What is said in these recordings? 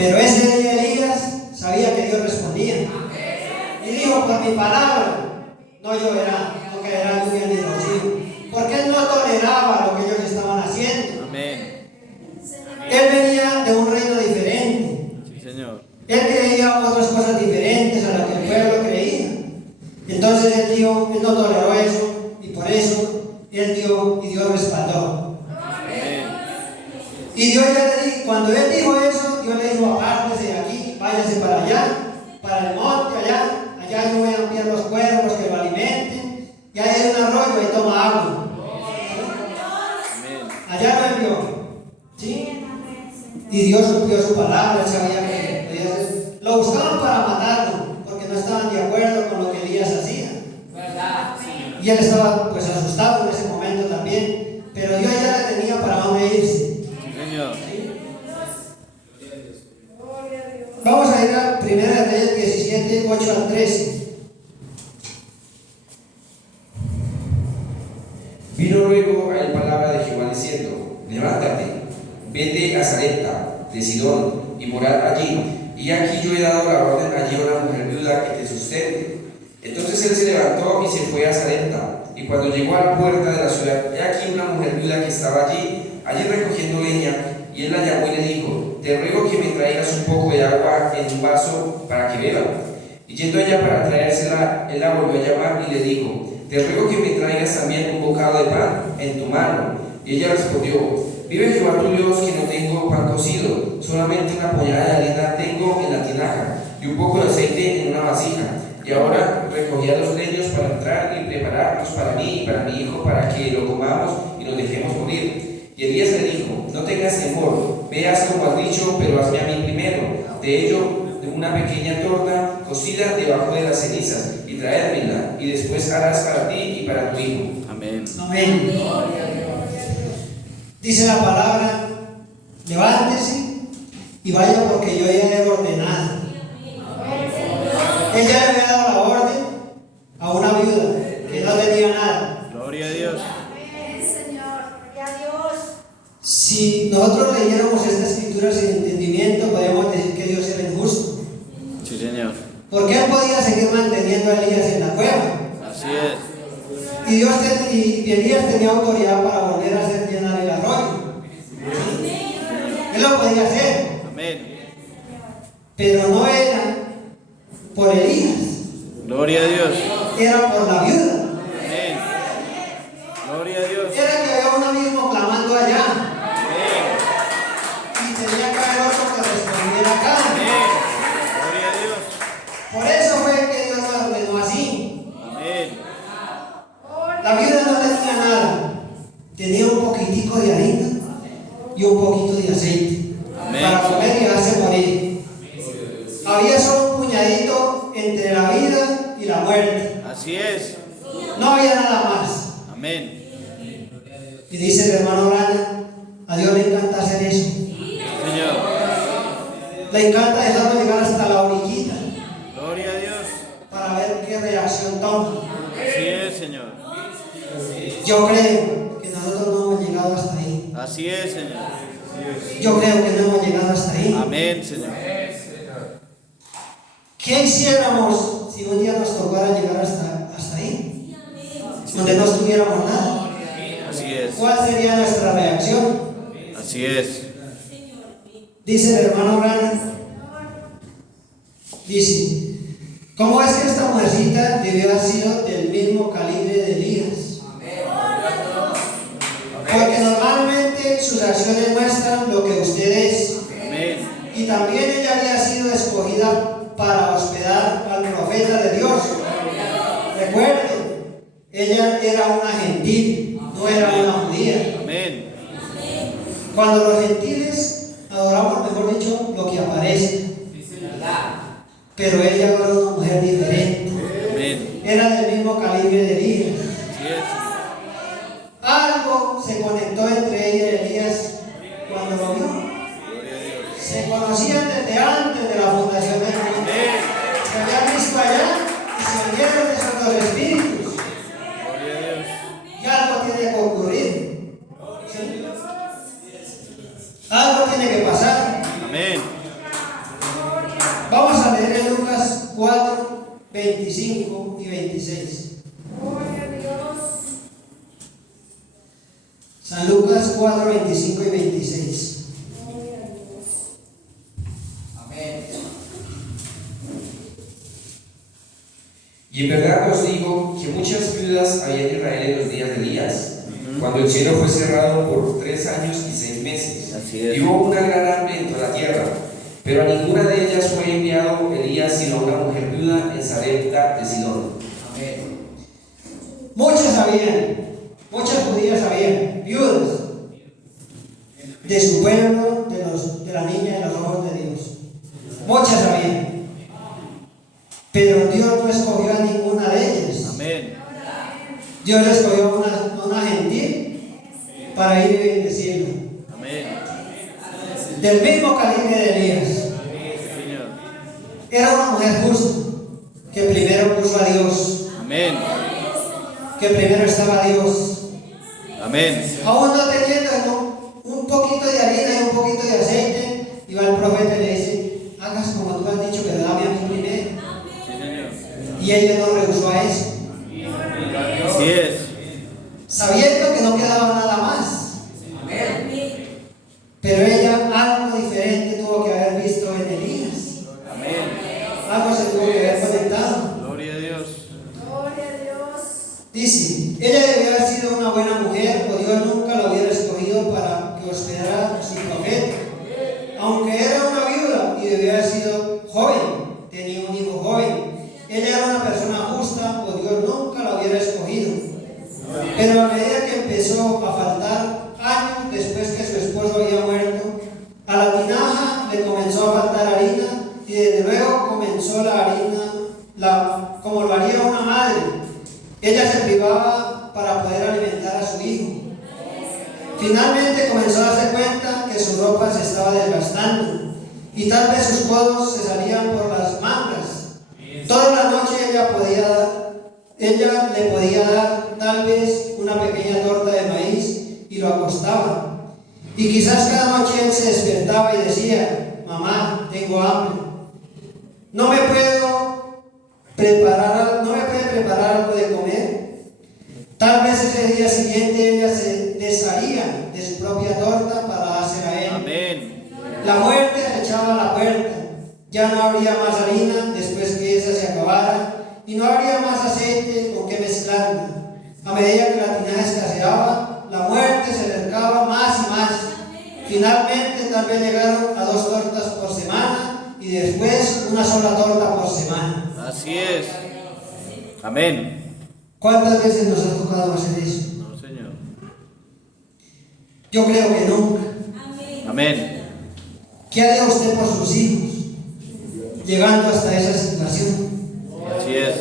Pero ese día Elías sabía que Dios respondía. Y dijo, por mi palabra no lloverá, no caerá lluvia ni rocío. Porque él no toleraba lo que ellos estaban haciendo. Amén. Él venía de un reino diferente. Sí, Señor. Él creía otras cosas diferentes a las que el pueblo creía. Entonces él no toleró eso, y por eso él dio y Dios respaldó. Amén. Y Dios ya le dijo, cuando él dijo eso, Dios le dijo, apártese de aquí, váyase para allá, para el monte, allá yo voy a enviar los cuervos que lo alimenten, y ahí hay un arroyo, ahí toma agua. Amén. Allá lo envió. ¿Sí? Y Dios cumplió su palabra, él sabía que podía hacer. Lo buscaban para matarlo, porque no estaban de acuerdo con lo que Elías hacía. Y él estaba pues asustado en ese momento también, pero Dios ya le tenía para dónde irse. Señor. Vamos a ir a 1 Reyes 17, 8 al 13. Vino luego a él palabra de Jehová diciendo: levántate, vete a Sarepta de Sidón y morad allí, y aquí yo he dado la orden allí a una mujer viuda que te sustente. Entonces él se levantó y se fue a Sarepta, y cuando llegó a la puerta de la ciudad, he aquí una mujer viuda que estaba allí recogiendo leña, y él la llamó y le dijo: te ruego que me traigas un poco de agua en un vaso para que beba. Y yendo ella para traérsela, él la volvió a llamar y le dijo: te ruego que me traigas también un bocado de pan en tu mano. Y ella respondió: vive Jehová tu Dios que no tengo pan cocido, solamente una puñada de harina tengo en la tinaja, y un poco de aceite en una vasija. Y ahora recogía los leños para entrar y prepararlos para mí y para mi hijo, para que lo comamos y nos dejemos morir. Y Elías le dijo: no tengas temor, ve, haz como has dicho, pero hazme a mí primero de ello una pequeña torta cocida debajo de las cenizas, y traédmela, y después harás para ti y para tu hijo. Amén. Amén. Dice la palabra: levántese y vaya, porque yo ya le he ordenado. Él ya le había dado la orden a una viuda que no tenía nada. Gloria a Dios. Amén, Señor. Gloria a Dios. Si nosotros leyéramos esta escritura sin entendimiento, podríamos decir que Dios era injusto, Sí, Señor. porque él podía seguir manteniendo a Elías en la cueva. Así es. Y Elías tenía autoridad para volver a hacer llenar el arroyo. Él lo podía hacer, Amén. pero no era por Elías, Gloria a Dios. era por la viuda. Amén. Gloria a Dios. Era que había un abismo clamando allá, Amén. y tenía que haber otro que respondiera acá. Amén. Gloria a Dios. Por eso fue que Dios lo ordenó así. Amén. La viuda no tenía nada, tenía un poquitico de harina y un poquito de aceite. Amén. Para comer y dejarse morir. Había solo un puñadito entre la vida y la muerte. Así es. No había nada más. Amén. Y dice el hermano Brana, a Dios le encanta hacer eso. Señor. Le encanta dejarlo llegar hasta la orillita Gloria a Dios. para ver qué reacción toma. Así es, Señor. Yo creo que nosotros no hemos llegado hasta ahí. Así es, Señor. Yo creo que no hemos llegado hasta ahí. Amén, Señor. ¿Qué hiciéramos si un día nos tocara llegar hasta ahí? Donde no estuviéramos nada. Así es. ¿Cuál sería nuestra reacción? Así es. Dice el hermano Brana, dice: ¿cómo es que esta mujercita debió haber sido del mismo calibre de Elías? Porque normalmente sus acciones muestran lo que usted es. Amén. Y también ella había sido escogida para hospedar al profeta de Dios. Recuerden, ella era una gentil, no era una judía. Amén. Cuando los gentiles adoramos, mejor dicho, lo que aparece. Pero ella era una mujer diferente. Amén. Era del mismo calibre de Elías. Así es. Algo se conectó entre ella y Elías cuando lo vio. Gloria a Dios. Se conocían desde antes de la fundación del mundo. Amén. Se habían visto allá y se unieron esos dos espíritus. Gloria a Dios. Y algo tiene que ocurrir. ¿Sí? Algo tiene que pasar. Amén. 25 y 26. Gloria a Dios. San Lucas 4, 25 y 26. Gloria a Dios. Amén. Y en verdad os digo que muchas viudas había en Israel en los días de Elías, cuando el cielo fue cerrado por 3 años y 6 meses. Así es. Y hubo una gran hambre en toda la tierra, pero a ninguna de ellas fue enviado Elías, sino a una mujer viuda en Sarepta de Sidón. Amén. Muchas judías habían, viudas de su pueblo, de la niña de los ojos de Dios. Muchas habían. Pero Dios no escogió a ninguna de ellas. Amén. Dios escogió a una gentil para ir y bendecirla. Amén. Del mismo calibre de Elías. Señor. Era una mujer justa que primero puso a Dios, Amén. que primero estaba Dios. Amén. Aún no teniendo un poquito de harina y un poquito de aceite, y va el profeta y le dice: hagas como tú has dicho, pero dame a mí primero. Sí, Señor. Y ella no rehusó a eso, Así es. sabiendo que no quedaba nada más. Pero ella algo diferente tuvo que haber visto en Elías. Amén. Algo se tuvo que haber conectado. Gloria a Dios. Gloria a Dios. Dice, ella debió haber sido una buena mujer, o Dios nunca lo hubiera escogido para que hospedara a su profeta. Aunque era una viuda y debió haber sido joven, tenía un hijo joven. Ella era una persona justa, o Dios nunca la hubiera escogido. Pero a medida que empezó a faltar años después que su esposo había muerto, a la tinaja le comenzó a faltar harina, y desde luego comenzó la harina, como lo haría una madre. Ella se privaba para poder alimentar a su hijo. Finalmente comenzó a darse cuenta que su ropa se estaba desgastando y tal vez sus codos se salían por las mangas. Toda la noche ella le podía dar tal vez una pequeña torta de maíz y lo acostaba. Y quizás cada noche él se despertaba y decía: mamá, tengo hambre. No me puede preparar algo de comer. Tal vez ese día siguiente ella se desharía de su propia torta para dársela a él. Amén. La muerte acechaba a la puerta. Ya no habría más harina después que esa se acabara, y no habría más aceite con que mezclarla. A medida que la tinaja escaseaba, la muerte se acercaba más y más. Finalmente tal vez llegaron a 2 tortas por semana y después una sola torta por semana. Así es. Amén. ¿Cuántas veces nos ha tocado hacer eso? No, Señor. Yo creo que nunca. Amén. ¿Qué haría usted por sus hijos llegando hasta esa situación? Así es.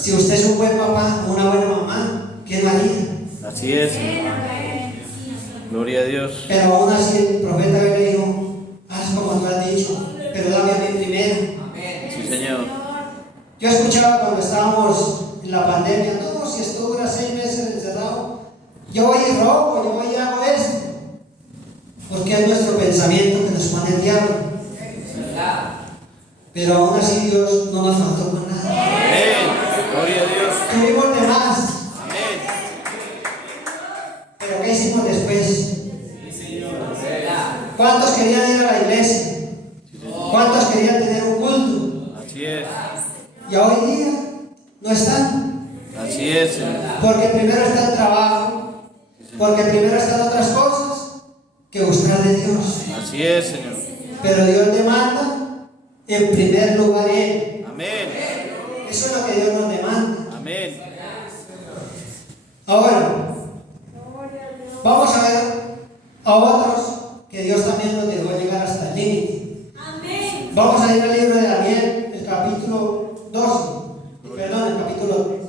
Si usted es un buen papá o una buena mamá, ¿qué no haría? Así es. Gloria a Dios. Pero aún así el profeta le dijo: haz como tú has dicho, pero dame a mí primero. Sí, Señor. Yo escuchaba cuando estábamos en la pandemia: no, si esto dura 6 meses encerrado, yo voy y robo, yo voy y hago esto. Porque es nuestro pensamiento que nos pone el diablo. Pero aún así Dios no nos faltó con nada. Amén. Gloria a Dios. Tuvimos de más. Amén. Pero ¿qué hicimos después? ¿Cuántos querían ir a la iglesia? ¿Cuántos querían tener un culto? Así es. Y hoy día no están. Así es, Señor. Porque primero está el trabajo, porque primero están otras cosas que buscar de Dios. Así es, Señor. Pero Dios demanda en primer lugar Él. Amén. Eso es lo que Dios nos demanda. Amén. Ahora, vamos a ver a otros que Dios también nos dejó llegar hasta el límite. Vamos a ir al libro de Daniel, el capítulo 12. Perdón, el capítulo 3.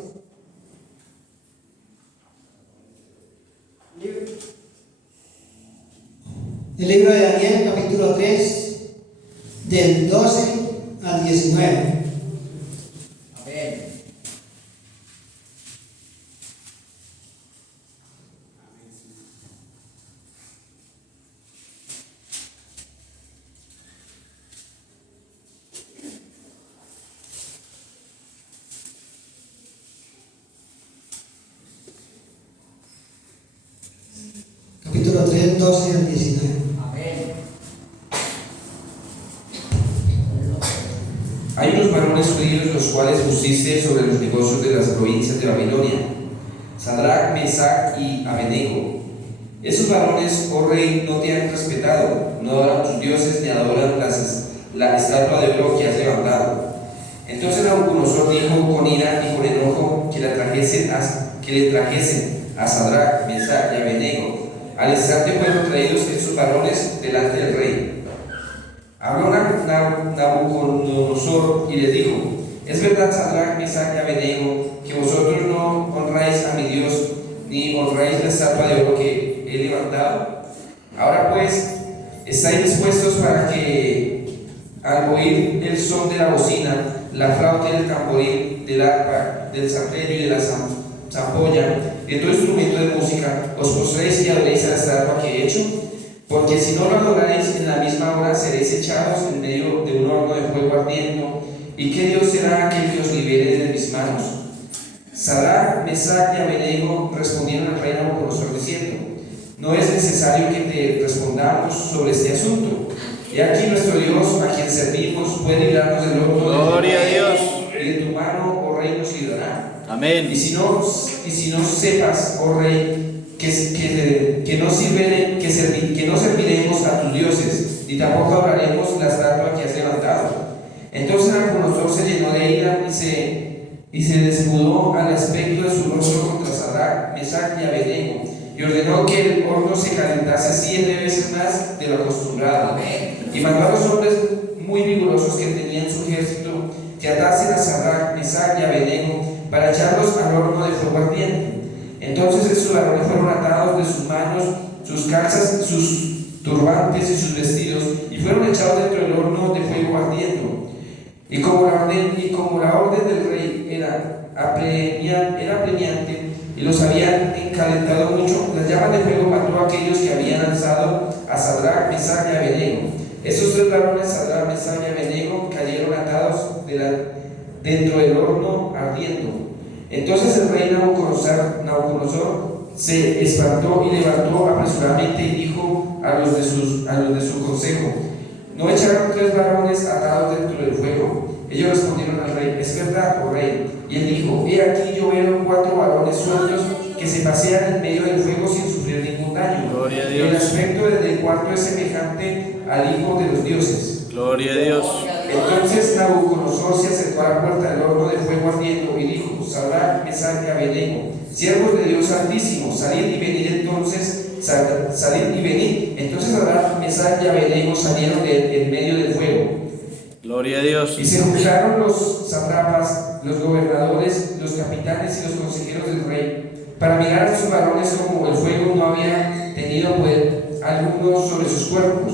El libro de Daniel, capítulo 3, del 12 al 19. Amén. Hay unos varones judíos los cuales pusiste sobre los negocios de las provincias de Babilonia, Sadrach, Mesach y Abednego. Esos varones, oh rey, no te han respetado, no adoran tus dioses ni adoran la estatua de oro que has levantado. Entonces Nabucodonosor dijo con ira y con enojo que le trajesen a Sadrach, Mesach y Abednego. Al instante fueron traídos estos varones delante del rey. Habló Nabucodonosor y les dijo: ¿es verdad, Sadrach, Mesach y Abednego, que vosotros no honráis a mi Dios, ni honráis la estatua de oro que he levantado? Ahora pues, ¿estáis dispuestos para que al oír el son de la bocina, la flauta y el tamboril, del arpa, del salterio y de la zampolla, de todo instrumento de música, os postréis y adoréis a la estatua que he hecho? Porque si no lo adoráis, en la misma hora seréis echados en medio de un horno de fuego ardiendo. ¿Y qué Dios será aquel que os libere de mis manos? Sadrach, Mesach y Abednego respondieron al rey Nabucodonosor diciendo: no es necesario que te respondamos sobre este asunto. He aquí nuestro Dios, a quien servimos, puede librarnos del horno. Gloria a Dios. Y de tu mano, oh rey, nos librará. Amén. Y si no sepas, oh rey, que no serviremos a tus dioses, ni tampoco adoraremos la estatua que has levantado. Entonces Nabucodonosor se llenó de ira y se desnudó al aspecto de su rostro contra Sadrach, Mesach y Abednego, y ordenó que el horno se calentase 7 veces más de lo acostumbrado. Y mandó a los hombres muy vigorosos que tenían su ejército que atasen a Sadrach, Mesach y Abednego para echarlos al horno de fuego ardiente. Entonces esos varones fueron atados de sus manos, sus calzas, sus turbantes y sus vestidos, y fueron echados dentro del horno de fuego ardiendo. Y como la orden del rey era apremiante y los habían encalentado mucho, las llamas de fuego mató a aquellos que habían alzado a Sadrach, Mesach y Abednego. Esos 3 varones, Sadrach, Mesach y Abednego, cayeron atados dentro del horno ardiendo. Entonces el rey Nabucodonosor se espantó y levantó apresuradamente y dijo a los de su consejo: ¿no echaron 3 varones atados dentro del fuego? Ellos respondieron al rey: es verdad, oh rey. Y él dijo: he aquí yo veo 4 varones sueltos que se pasean en medio del fuego sin sufrir ningún daño. Gloria a Y Dios. el aspecto del cuarto es semejante al hijo de los dioses. Gloria a Dios. Entonces Nabucodonosor se acercó a la puerta del horno de fuego ardiendo y dijo: Sadrach, Mesach y Abednego, siervos de Dios Altísimo, salid y venid. Entonces Sadrach, Mesach y Abednego salieron en medio del fuego. Gloria a Dios. Y se juntaron los sátrapas, los gobernadores, los capitanes y los consejeros del rey, para mirar a sus varones, como el fuego no había tenido poder alguno sobre sus cuerpos,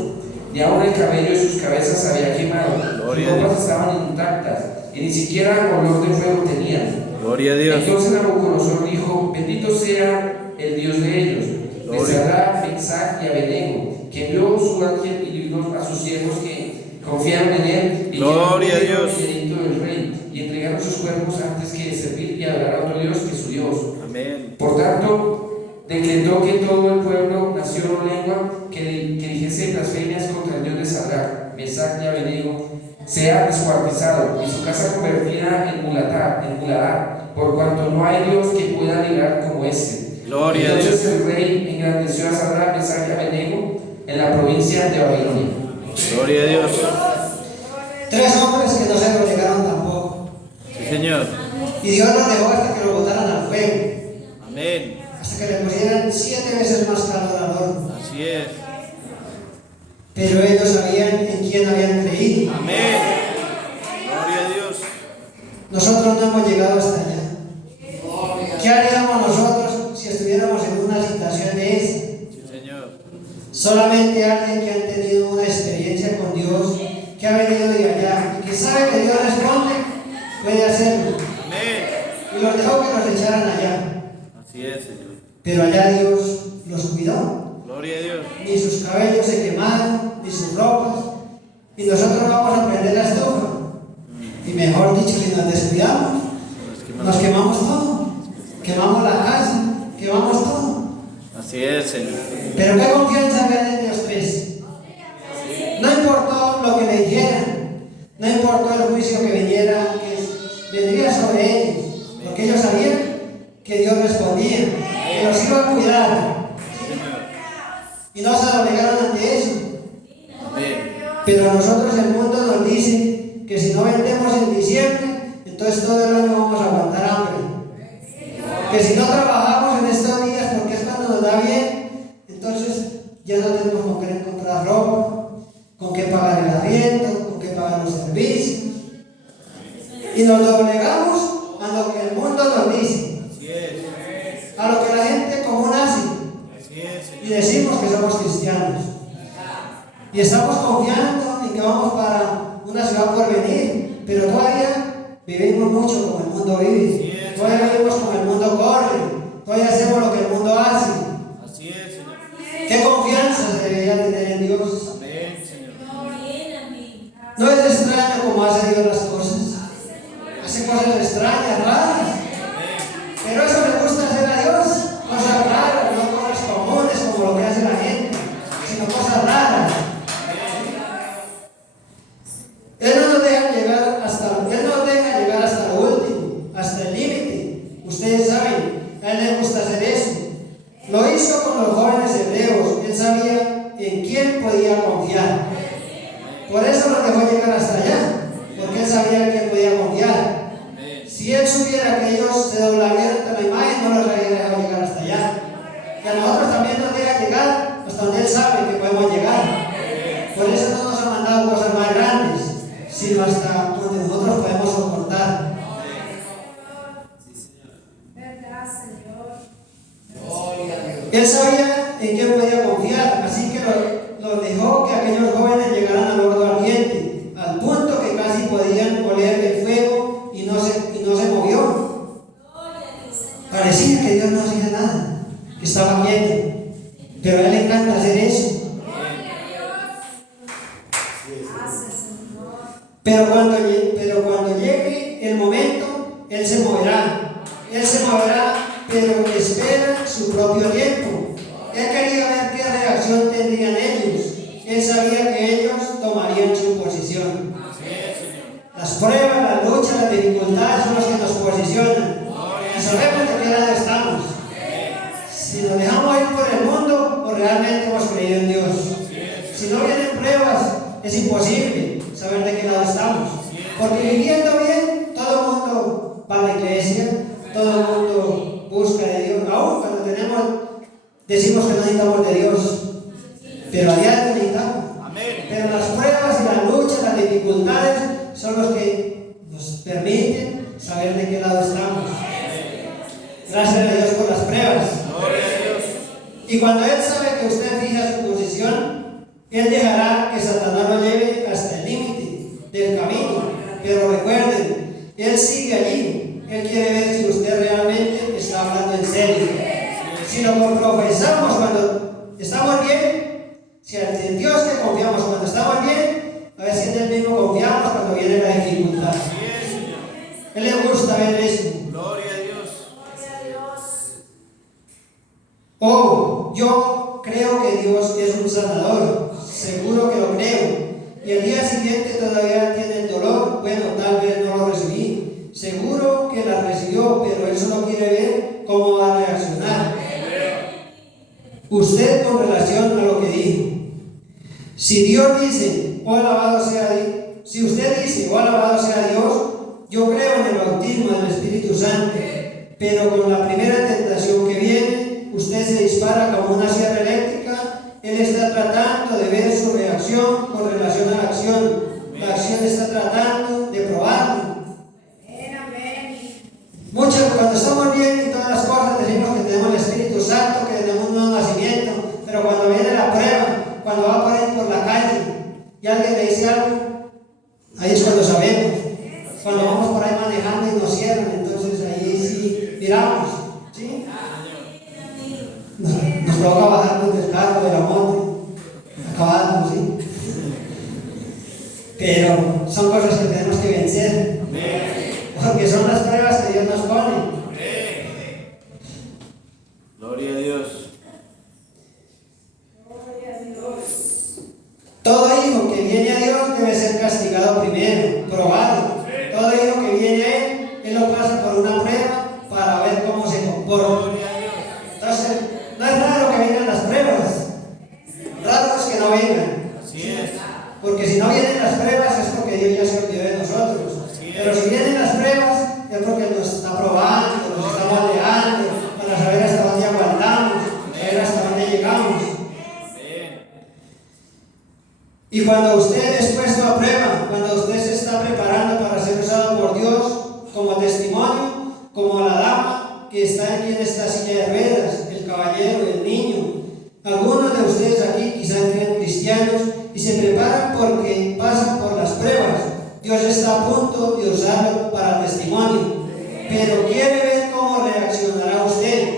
ni aun el cabello de sus cabezas se había quemado. Gloria Sus a ropas estaban intactas y ni siquiera olor de fuego tenían. Gloria a Dios. Entonces Nabucodonosor dijo: bendito sea el Dios de ellos, de Sadrach, Mesach y Abednego, que envió su ángel y libró a sus siervos que confiaron en él y Gloria a Dios. el edicto del rey, y entregaron sus cuerpos antes que servir y adorar a otro Dios que su Dios. Amén. Por tanto, decretó que todo el pueblo, nación o lengua que dijese blasfemias contra el Dios de Sadrach, Mesach y Abednego sea descuartizado y su casa convertida en muladar, por cuanto no hay Dios que pueda librar como este. Gloria a Entonces Dios. el rey engrandeció a Sadrach, Mesach y Abednego en la provincia de Babilonia. Gloria a Dios. 3 hombres que no se doblegaron tampoco. Sí, Señor. Y Dios los dejó hasta que lo botaran al fuego, Amén. hasta que le pusieran 7 veces más calor al horno. Así es. Pero ellos sabían en quién habían creído. Amén. Gloria a Dios. Nosotros no hemos llegado hasta allá. ¿Qué haríamos nosotros si estuviéramos en una situación de esa? Sí, Señor. Solamente alguien que ha tenido una experiencia con Dios, que ha venido de allá y que sabe que Dios responde, puede hacerlo. Amén. Y los dejó que nos echaran allá. Así es, Señor. Pero allá Dios los cuidó. Gloria a Dios. Ni sus cabellos se quemaron, ni sus ropas. Y nosotros vamos a prender la estufa. Y mejor dicho, si nos descuidamos, nos quemamos todo. Quemamos la casa, quemamos todo. Así es, Señor. Pero qué confianza había en ellos 3. No importó lo que le dijeran, no no importó el juicio que viniera, que vendría sobre ellos, porque ellos sabían que Dios respondía, que los iba a cuidar, y no se doblegaron ante eso. Pero a nosotros el mundo nos dice que si no vendemos en diciembre, entonces todo el año vamos a aguantar hambre. Que si no trabajamos en estos días porque es cuando nos da bien, entonces ya no tenemos con qué comprar ropa, con qué pagar el arriendo, con qué pagar los servicios. Y nos doblegamos a lo que el mundo nos dice, a lo que la gente común hace. Y decimos que somos cristianos. Y estamos confiando en que vamos para una ciudad por venir, pero todavía vivimos mucho como el mundo vive. Todavía vivimos como el mundo corre. Todavía hacemos lo que el mundo hace. Así es, Señor. ¿Qué confianza se debería tener en Dios? Amén, Señor. No es extraño como hace Dios las cosas. Hace cosas extrañas, raras. Pero eso le gusta hacer a Dios. Cosas raras, no cosas comunes como lo que hace la gente, sino cosas raras. Él no nos deja llegar hasta lo último, hasta el límite. Ustedes saben, a Él le gusta hacer eso. Lo hizo con los jóvenes hebreos. Él sabía en quién podía confiar. Por eso los dejó llegar hasta allá, porque Él sabía en quién podía confiar. Si Él supiera que ellos se doblarían ante la imagen, no los habría dejado llegar hasta allá. Y a nosotros también nos deja llegar hasta donde Él sabe que podemos llegar. Por eso no nos ha mandado cosas más grandes, sino hasta donde nosotros podemos soportar. Él sabía en quién podía confiar, así que los dejó que aquellos jóvenes llegaran al horno ardiente, al punto que casi podían oler el fuego y no se movió. Parecía que Dios no hacía nada, que estaba quieto, pero a Él le encanta hacer eso. Pero cuando llegue el momento, Él se moverá. Él se moverá, pero espera su propio tiempo. Él quería ver qué reacción tendrían ellos. Él sabía que ellos tomarían su posición. Las pruebas, las luchas, las dificultades son las que nos posicionan. Y sabemos de qué lado estamos. Si nos dejamos ir por el mundo o realmente hemos creído en Dios. Si no vienen pruebas, es imposible saber de qué lado estamos. Porque viviendo bien, todo el mundo va a la iglesia, todo el mundo busca de Dios. Aún cuando decimos que no necesitamos de Dios, pero a diario necesitamos. Pero las pruebas y las luchas, las dificultades son los que nos permiten saber de qué lado estamos. Gracias a Dios por las pruebas. Y cuando Él sabe que usted fija su posición, Él dejará que Satanás lo lleve hasta el límite del camino. Pero recuerden, Él sigue allí. Él quiere ver si usted realmente está hablando en serio. Si lo profesamos cuando estamos bien, si en Dios que confiamos cuando estamos bien, a ver si en Él mismo confiamos cuando viene la dificultad. Él le gusta ver eso. Gloria a Dios. Oh, yo creo que Dios es un sanador. Seguro que lo creo. Y el día siguiente todavía tiene el dolor. Bueno, tal vez no lo recibí. Seguro que la recibió, pero Él solo quiere ver cómo va a reaccionar. Usted con relación a lo que dijo. Si Dios dice, oh alabado sea Dios, si usted dice, oh alabado sea Dios, yo creo en el bautismo del Espíritu Santo, pero con la primera tentación que viene, usted se dispara como una sierra eléctrica. Él está tratando de ver su reacción con relación a la acción. La acción está tratando de probarlo. Muchos cuando estamos bien y todas las cosas decimos que tenemos el Espíritu Santo, que tenemos un nuevo nacimiento, pero cuando viene la prueba, cuando va por ahí por la calle y alguien le dice algo, ahí es cuando sabemos. Cuando vamos por ahí manejando y nos cierran, entonces ahí sí miramos, ¿sí? Nos provoca bajarnos del carro, de la moto, acabarnos, ¿sí? Pero son cosas que tenemos que vencer. Porque son las pruebas que Dios nos pone. Gloria a Dios. Todo hijo que viene a Dios debe ser castigado primero. Porque si no vienen las pruebas es porque Dios ya se olvidó de nosotros. Pero si vienen las pruebas es porque nos está probando, nos está moldeando, para saber hasta dónde aguantamos, saber hasta dónde llegamos. Y cuando usted es puesto a prueba, cuando usted se está preparando para ser usado por Dios como testimonio, como la dama que está aquí en esta silla de ruedas, el caballero, el niño, algunos de ustedes aquí quizás sean cristianos y se preparan porque pasan por las pruebas. Dios está a punto de usarlo para testimonio, pero quiere ver cómo reaccionará usted.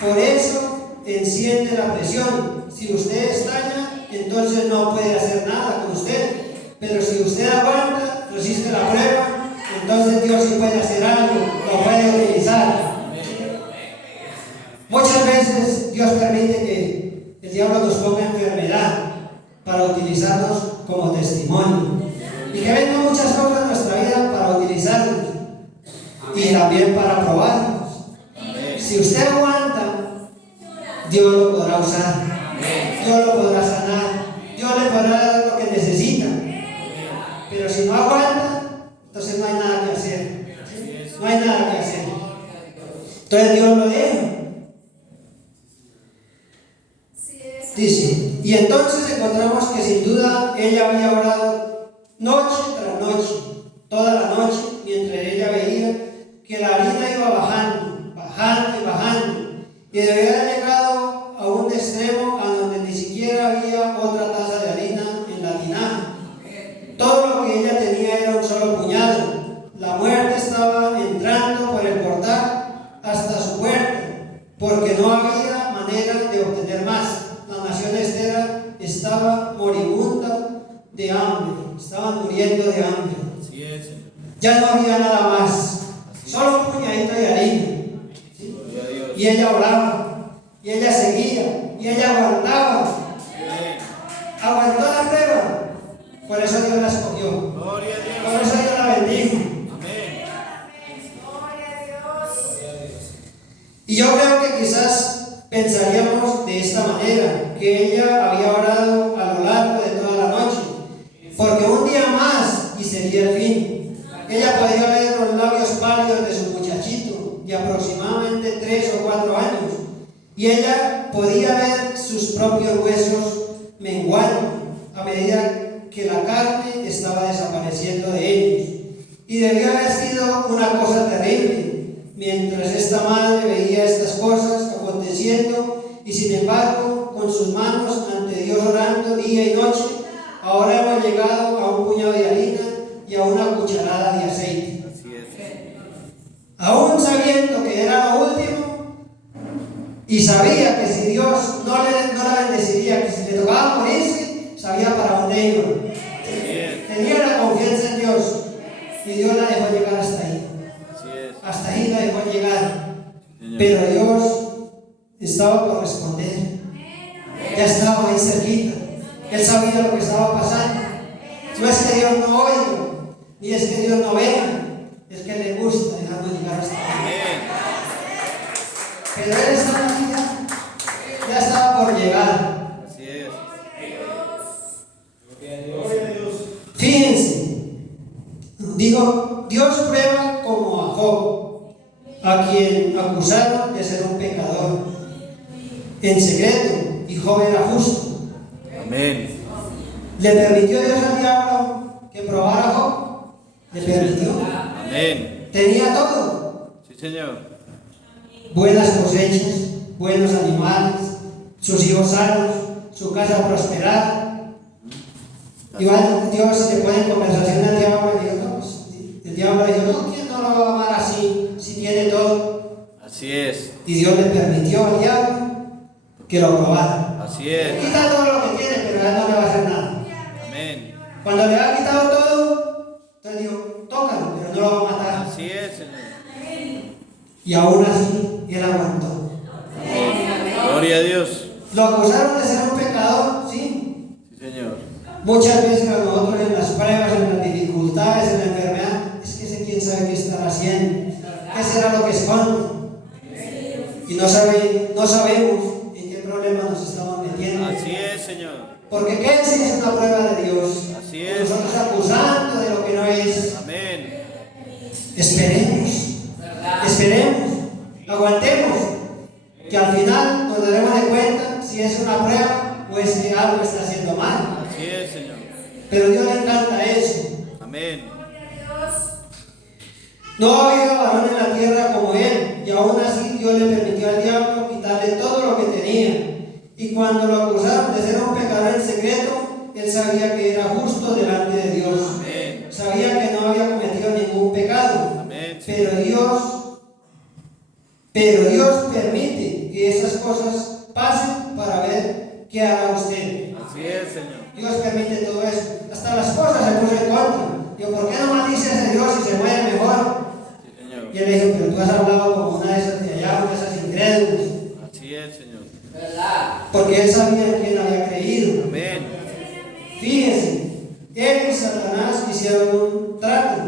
Por eso enciende la presión. Si usted estalla, entonces no puede hacer nada con usted. Pero si usted aguanta, resiste la prueba, entonces Dios sí puede hacer algo, lo puede utilizar. Muchas veces Dios permite que el diablo nos ponga enfermedad para utilizarnos como testimonio. Y que vengan muchas cosas en nuestra vida para utilizarnos y también para probarnos. Si usted aguanta, Dios lo podrá usar, Dios lo podrá sanar, Dios le podrá dar lo que necesita. Pero si no aguanta, entonces no hay nada que hacer. No hay nada que hacer. Entonces Dios lo deja. Dice, y entonces encontramos que sin duda ella había orado noche tras noche, toda la noche, mientras ella veía que la harina iba bajando, bajando y bajando, y debía haber llegado a un extremo a donde ni siquiera había otra taza de harina en la tinaja. Todo lo que ella tenía era un solo puñado. La muerte estaba entrando por el portal hasta su puerta, porque no había manera de obtener más. La nación entera estaba moribunda de hambre, estaban muriendo de hambre. Así es, Señor. Ya no había nada más, solo un puñadito de harina. ¿Sí? Y ella oraba, y ella seguía, y ella aguantaba. Aguantó la prueba. Por eso Dios la escogió. Gloria a Dios. Por eso Dios la bendijo. Amén. Y yo creo que quizás pensaríamos de esta manera, que ella había orado a lo largo de toda la noche, porque un día más y sería el fin. Ella podía ver los labios pálidos de su muchachito de aproximadamente 3 o 4 años, y ella podía ver sus propios huesos menguando a medida que la carne estaba desapareciendo de ellos. Y debió haber sido una cosa terrible mientras esta madre veía estas cosas aconteciendo, y sin embargo con sus manos ante Dios orando día y noche. Ahora hemos llegado a un puñado de harina y a una cucharada de aceite. Así es. Aún sabiendo que era lo último, y sabía que si Dios no la bendeciría, que si le tocaba morirse, sabía para dónde iba. Tenía la confianza en Dios, y Dios la dejó llegar hasta ahí. Así es. Hasta ahí la dejó llegar. Señor. Pero Dios estaba por responder. Ya estaba ahí cerquita. Él sabía lo que estaba pasando. No es que Dios no oiga, ni es que Dios no vea, es que le gusta dejarnos llegar hasta ahí. Amén. Pero Él estaba aquí ya estaba por llegar. Así es. Fíjense, digo, Dios prueba como a Job, a quien acusaron de ser un pecador en secreto, y Job era justo. Amén. ¿Le permitió Dios al diablo que probara a Job? Le permitió. Amén. Tenía todo: Sí, Señor. buenas cosechas, buenos animales, sus hijos sanos, su casa prosperada. Y Dios le pone en conversación al diablo y dijo, no, pues, el diablo dijo, no, ¿quién no lo va a amar así, si tiene todo? Así es. Y Dios le permitió al diablo que lo probara. Así es. Quita todo lo que tiene, pero a él no le va a hacer nada. Amén. Cuando le ha quitado todo, entonces dijo, tócalo, pero no lo va a matar. Así es, Señor. Y aún así, él aguantó. Amén. Gloria a Dios. Lo acusaron de ser un pecador, sí. Sí, Señor. Muchas veces a nosotros en las pruebas, en las dificultades, en la enfermedad, es que ese quién sabe qué estará haciendo, qué será lo que esconde. Y no sabemos en qué problema nos estamos metiendo. Así es, Señor. Porque ¿qué si es una prueba de Dios? esperemos, aguantemos, que al final nos daremos de cuenta si es una prueba o es que algo está haciendo mal. Así es, Señor. Pero a Dios le encanta eso. Amén. No ha habido varón en la tierra como él, y aún así Dios le permitió al diablo quitarle todo lo que tenía. Y cuando lo acusaron de ser un pecador en secreto, él sabía que era justo delante de Dios. Amén. Sabía que no había cometido ningún pecado. Amén. Pero Dios permite que esas cosas pasen para ver qué hará usted. Así es, Señor. Dios permite todo eso. Hasta las cosas se puso en contra. Yo, ¿por qué no maldice a ese Dios si se muere mejor? Sí, Señor. Y él le dijo, pero tú has hablado como una de esas de allá, una de esas incrédulas. Así es, Señor. Porque él sabía en quién había creído. Amén. Fíjense, él y Satanás hicieron un trato.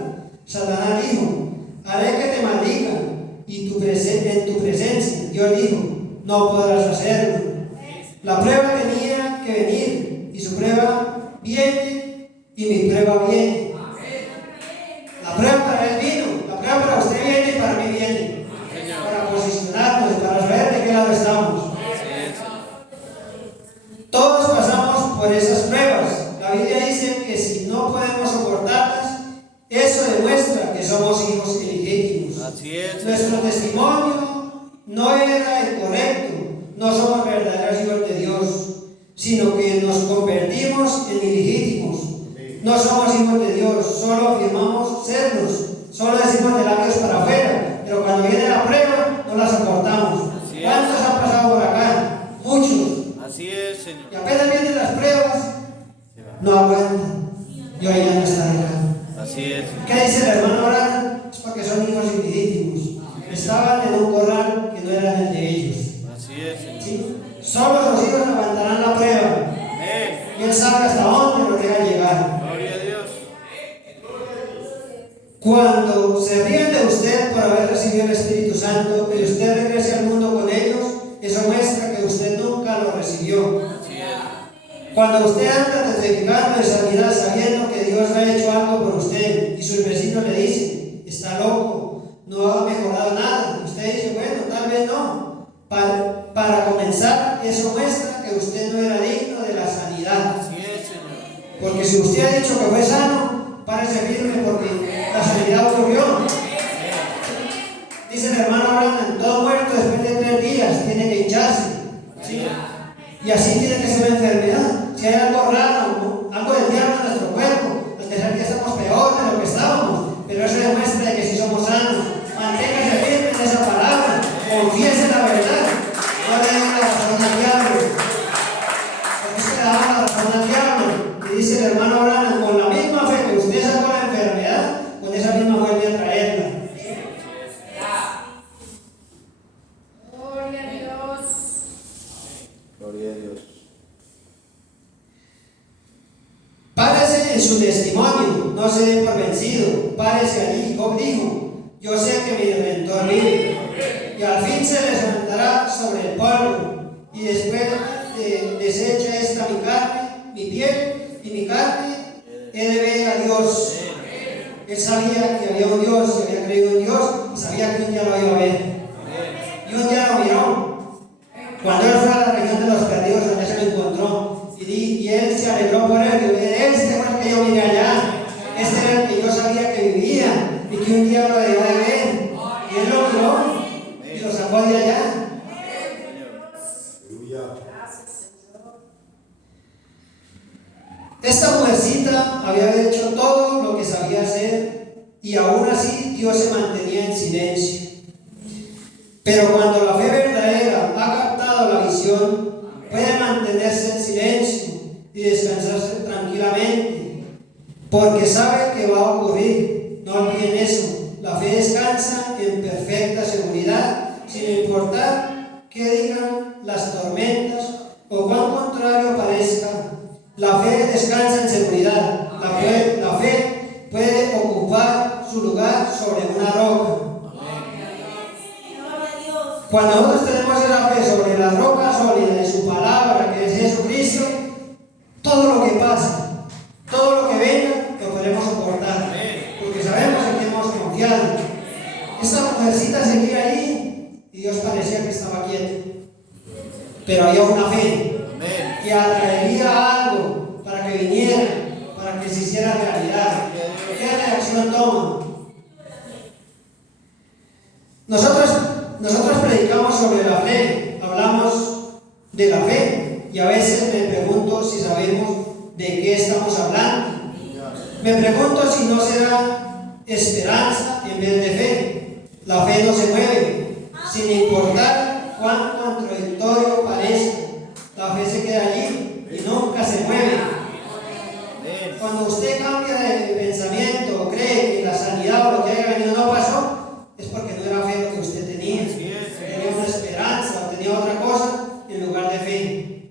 Satanás dijo, haré que te maldigan en tu presencia. Dios dijo, no podrás hacerlo. La prueba tenía que venir, y su prueba viene, y mi prueba viene. La prueba para él vino, la prueba para usted viene y para mí viene. Para posicionarnos, para saber de qué lado estamos. Todos pasamos por esas pruebas. La Biblia dice que si no podemos soportarlas, eso demuestra que somos hijos ilegítimos. Así es. Nuestro testimonio no era el correcto. No somos verdaderos hijos de Dios, sino que nos convertimos en ilegítimos. No somos hijos de Dios, solo afirmamos serlos. Solo decimos de labios para afuera, pero cuando viene la prueba no la soportamos. Así es. ¿Cuántos han pasado por acá? Muchos. Así es, Señor. Y apenas vienen las pruebas, no aguantan. Yo ya no estaré acá. Así es. ¿Qué dice el hermano Abraham? Es porque son hijos ilegítimos. Estaban en un corral que no era el de ellos. Así es, Señor. ¿Sí? Solo los hijos aguantarán la prueba. Amén. Y él sabe hasta dónde lo deja llegar. Gloria a Dios. Cuando se ríen de usted por haber recibido el Espíritu Santo y usted regrese al mundo con ellos, eso muestra que usted nunca lo recibió. Así es. Cuando usted anda testificando de sanidad sabiendo que Dios ha hecho algo por usted y sus vecinos le dicen, está loco, no ha mejorado nada, usted dice, bueno, tal vez no. Para comenzar, eso muestra que usted no era digno de la sanidad. Así es, Señor. Porque si usted ha dicho que fue sano, párese firme porque la sanidad ocurrió. Dice el hermano Brandon, todo muerto después de 3 días tiene que hincharse. ¿Sí? Y así tiene que ser la enfermedad. Si hay algo raro, algo del diablo en nuestro cuerpo, al tercer día estamos peor de lo que estábamos. Pero eso demuestra que si somos sanos, manténgase firme en esa palabra, confiese la verdad, no le den la razón al diablo. Porque se le da la razón al diablo. Y dice el hermano Brandon, con la misma fe que usted sacó la enfermedad, con esa misma vuelve a traerla. Gloria a Dios. Gloria a Dios. Párese en su testimonio, no se dé por vencido. Párese allí. Job dijo, yo sé que mi Redentor vive, y al fin se levantará sobre el polvo, y después desecha esta mi carne, mi piel y mi carne, he de ver a Dios. Él sabía que había un Dios, y había creído en Dios, y sabía que un día lo iba a ver. Y un día lo miró. Cuando él fue a la región de los perdidos, allá se lo encontró. Y él se alegró por él. Este fue el que yo miré allá. Este era el que yo sabía que vivía y que un día lo dejó de ver. Y él lo miró y lo sacó de allá. Esta mujercita había hecho todo lo que sabía hacer y aún así Dios se mantenía en silencio. Pero cuando la fe verdadera ha captado la visión, puede mantenerse en silencio y descansarse tranquilamente, porque sabe que va a ocurrir. No olviden eso. La fe descansa en perfecta seguridad, sin importar qué digan las tormentas o cuán contrario parezca. La fe descansa en seguridad. La fe puede ocupar su lugar sobre una roca. Cuando nosotros tenemos esa fe sobre la roca sólida de su palabra, que es Jesucristo, todo lo que pasa, todo lo que venga, lo podemos soportar. Porque sabemos en qué hemos confiado. estaba quieto. Pero había una fe Amén. que atraería algo para que viniera, para que se hiciera realidad. ¿Qué reacción toma? Nosotros predicamos sobre la fe, hablamos de la fe, y a veces me pregunto si sabemos de qué estamos hablando. Me pregunto si no será esperanza en vez de fe. La fe no se mueve, sin importar cuán contradictorio parezca. La fe se queda allí y nunca se mueve. Cuando usted cambia de pensamiento o cree que la sanidad o lo que haya venido no pasó, es porque no era fe lo que usted tenía. Tenía una esperanza o tenía otra cosa en lugar de fe.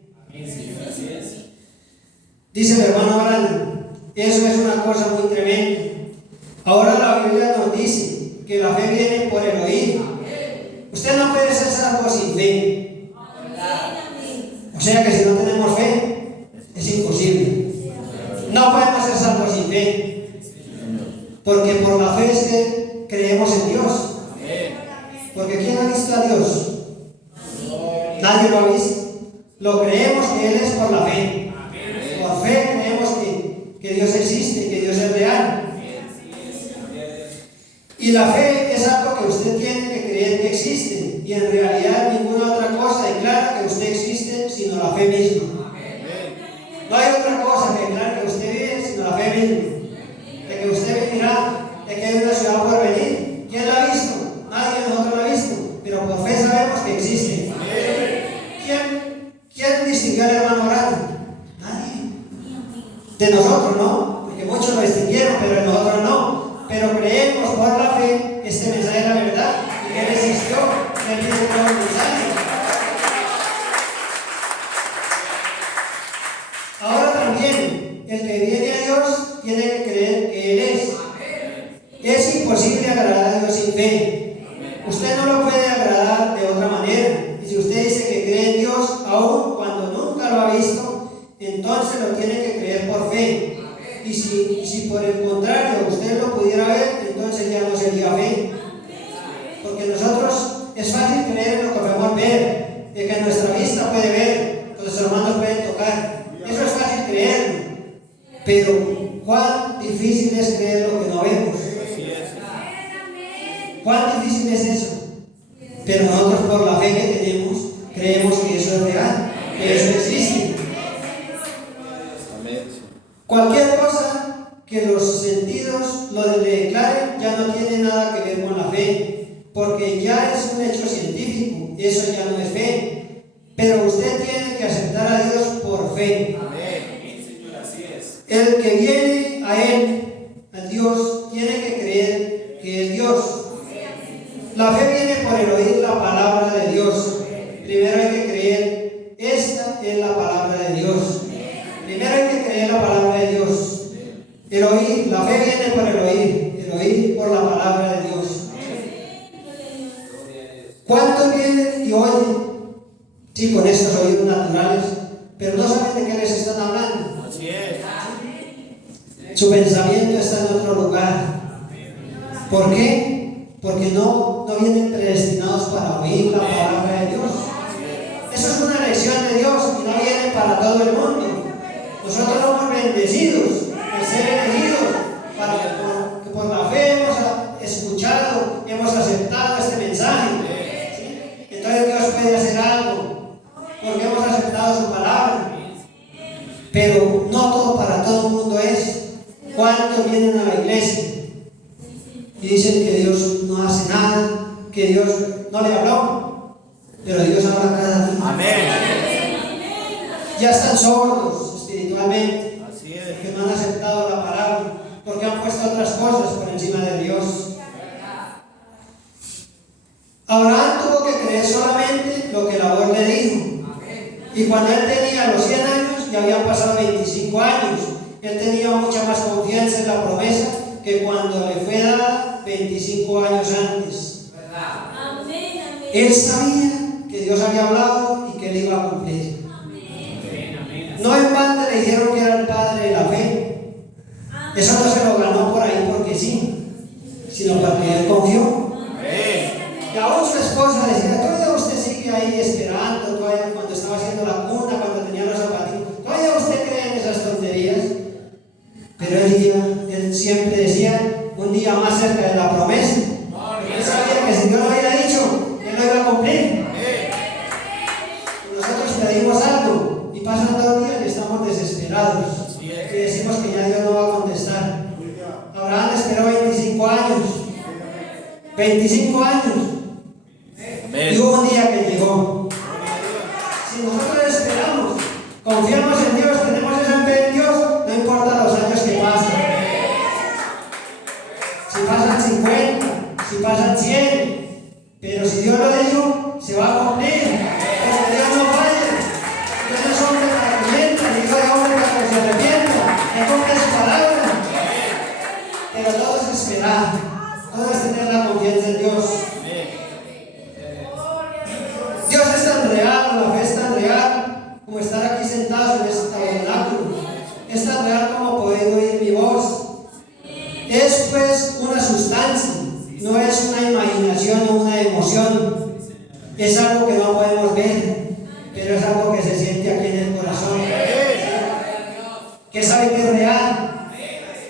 Dice el hermano Brandon, eso es una cosa muy tremenda. Ahora la Biblia nos dice que la fe viene por el oír. Usted no puede ser salvo sin fe. O sea que si no tenemos fe, es imposible. No podemos ser salvos sin fe. Porque por la fe es que creemos en Dios. Porque ¿quién ha visto a Dios? Nadie lo ha visto. Lo creemos que Él es por la fe. Por fe creemos que Dios existe, que Dios es real. Y la fe es algo que usted tiene que creer que existe. Y en realidad ninguna otra cosa declara que usted existe sino la fe misma. No hay otra cosa que declare que usted vive sino la fe misma. De que usted vivirá, de que hay una ciudad por venir. ¿Quién la ha visto? Nadie de nosotros la ha visto. Pero por fe sabemos que existe. ¿Quién distinguió al hermano Brandon? Nadie. De nosotros no, porque muchos lo distinguieron, pero de nosotros no. Pero creemos por la fe que este mensaje es la verdad y que Él existió, que Él dice todo el mensaje. Ahora también, el que viene a Dios tiene que creer que Él es. Es imposible agradar a Dios sin fe. Usted no lo puede agradar de otra manera. Y si usted dice que cree en Dios, aun cuando nunca lo ha visto, entonces lo tiene que creer por fe. Y si por el contrario usted lo pudiera ver, entonces ya no sería fe. Porque nosotros es fácil creer en lo que podemos ver, de que nuestra vista puede ver, que los hermanos pueden tocar. Eso es fácil creerlo. Pero cuán difícil es creer lo que no vemos. Cuán difícil es eso. Pero nosotros por la fe que tenemos, creemos que eso es real, que eso existe. Cualquier cosa que los sentidos lo declaren ya no tiene nada que ver con la fe, porque ya es un hecho científico, eso ya no es fe. Pero usted tiene que aceptar a Dios por fe. El que viene a Él, a Dios, tiene que creer que es Dios. La fe viene por el oír la palabra de Dios. Primero hay que creer, esta es la palabra de Dios. Primero hay que creer la palabra de Dios. El oír, la fe viene por el oír por la palabra de Dios. ¿Cuántos vienen y oyen? Sí, con estos oídos naturales, pero no saben de qué les están hablando. Así es. Su pensamiento está en otro lugar. ¿Por qué? Porque no vienen predestinados para oír la palabra de Dios. Eso es una elección de Dios y no viene para todo el mundo. Nosotros somos bendecidos de ser elegidos para que por la fe hemos escuchado, hemos aceptado este mensaje. ¿Sí? Entonces Dios puede hacer algo porque hemos aceptado su palabra. Pero no todo para todo el mundo es. ¿Cuántos vienen a la iglesia y dicen que Dios no hace nada, que Dios no le habló? Pero Dios habla cada día. Amén. Ya están sordos espiritualmente, Así es. que no han aceptado la palabra, porque han puesto otras cosas por encima de Dios. Abraham tuvo que creer solamente lo que la voz le dijo. Y cuando él tenía los 100 años, ya habían pasado 25 años. Él tenía mucha más confianza en la promesa que cuando le fue dada 25 años antes. Él sabía que Dios había hablado y que él iba a cumplir. No en balde le dijeron que era el padre de la fe. Eso no se lo ganó por ahí porque sí, sino porque él confió. Y aún su esposa decía: todavía usted sigue ahí ahí esperando, todavía cuando estaba haciendo la cuna, cuando tenía los zapatitos. ¿Todavía usted cree en esas tonterías? Pero él siempre decía, un día más cerca de la promesa. Él sabía que si Dios lo había dicho, él lo iba a cumplir. Nosotros pedimos algo y pasan 2 días y estamos desesperados. Y decimos que ya Dios no va a contestar. Abraham esperó 25 años. 25 años. Y hubo un día que llegó. Si nosotros esperamos, confiamos en Dios, tenemos esa fe en Dios, no importa los años que pasan. Si pasan 50, si pasan 100, pero si Dios lo dijo, se va a cumplir. Porque Dios no falla. Dios no es hombre para que mienta, ni Dios es hombre para que se arrepienta. Él cumple su palabra. Pero todo es esperar, todo es tener la confianza en Dios. Dios es tan real, la fe es tan real como estar aquí sentados en este tabernáculo. Es tan real como poder oír mi voz. Es pues una sustancia, no es una imaginación o una emoción. Es algo que no podemos ver, pero es algo que se siente aquí en el corazón. Que sabe que es real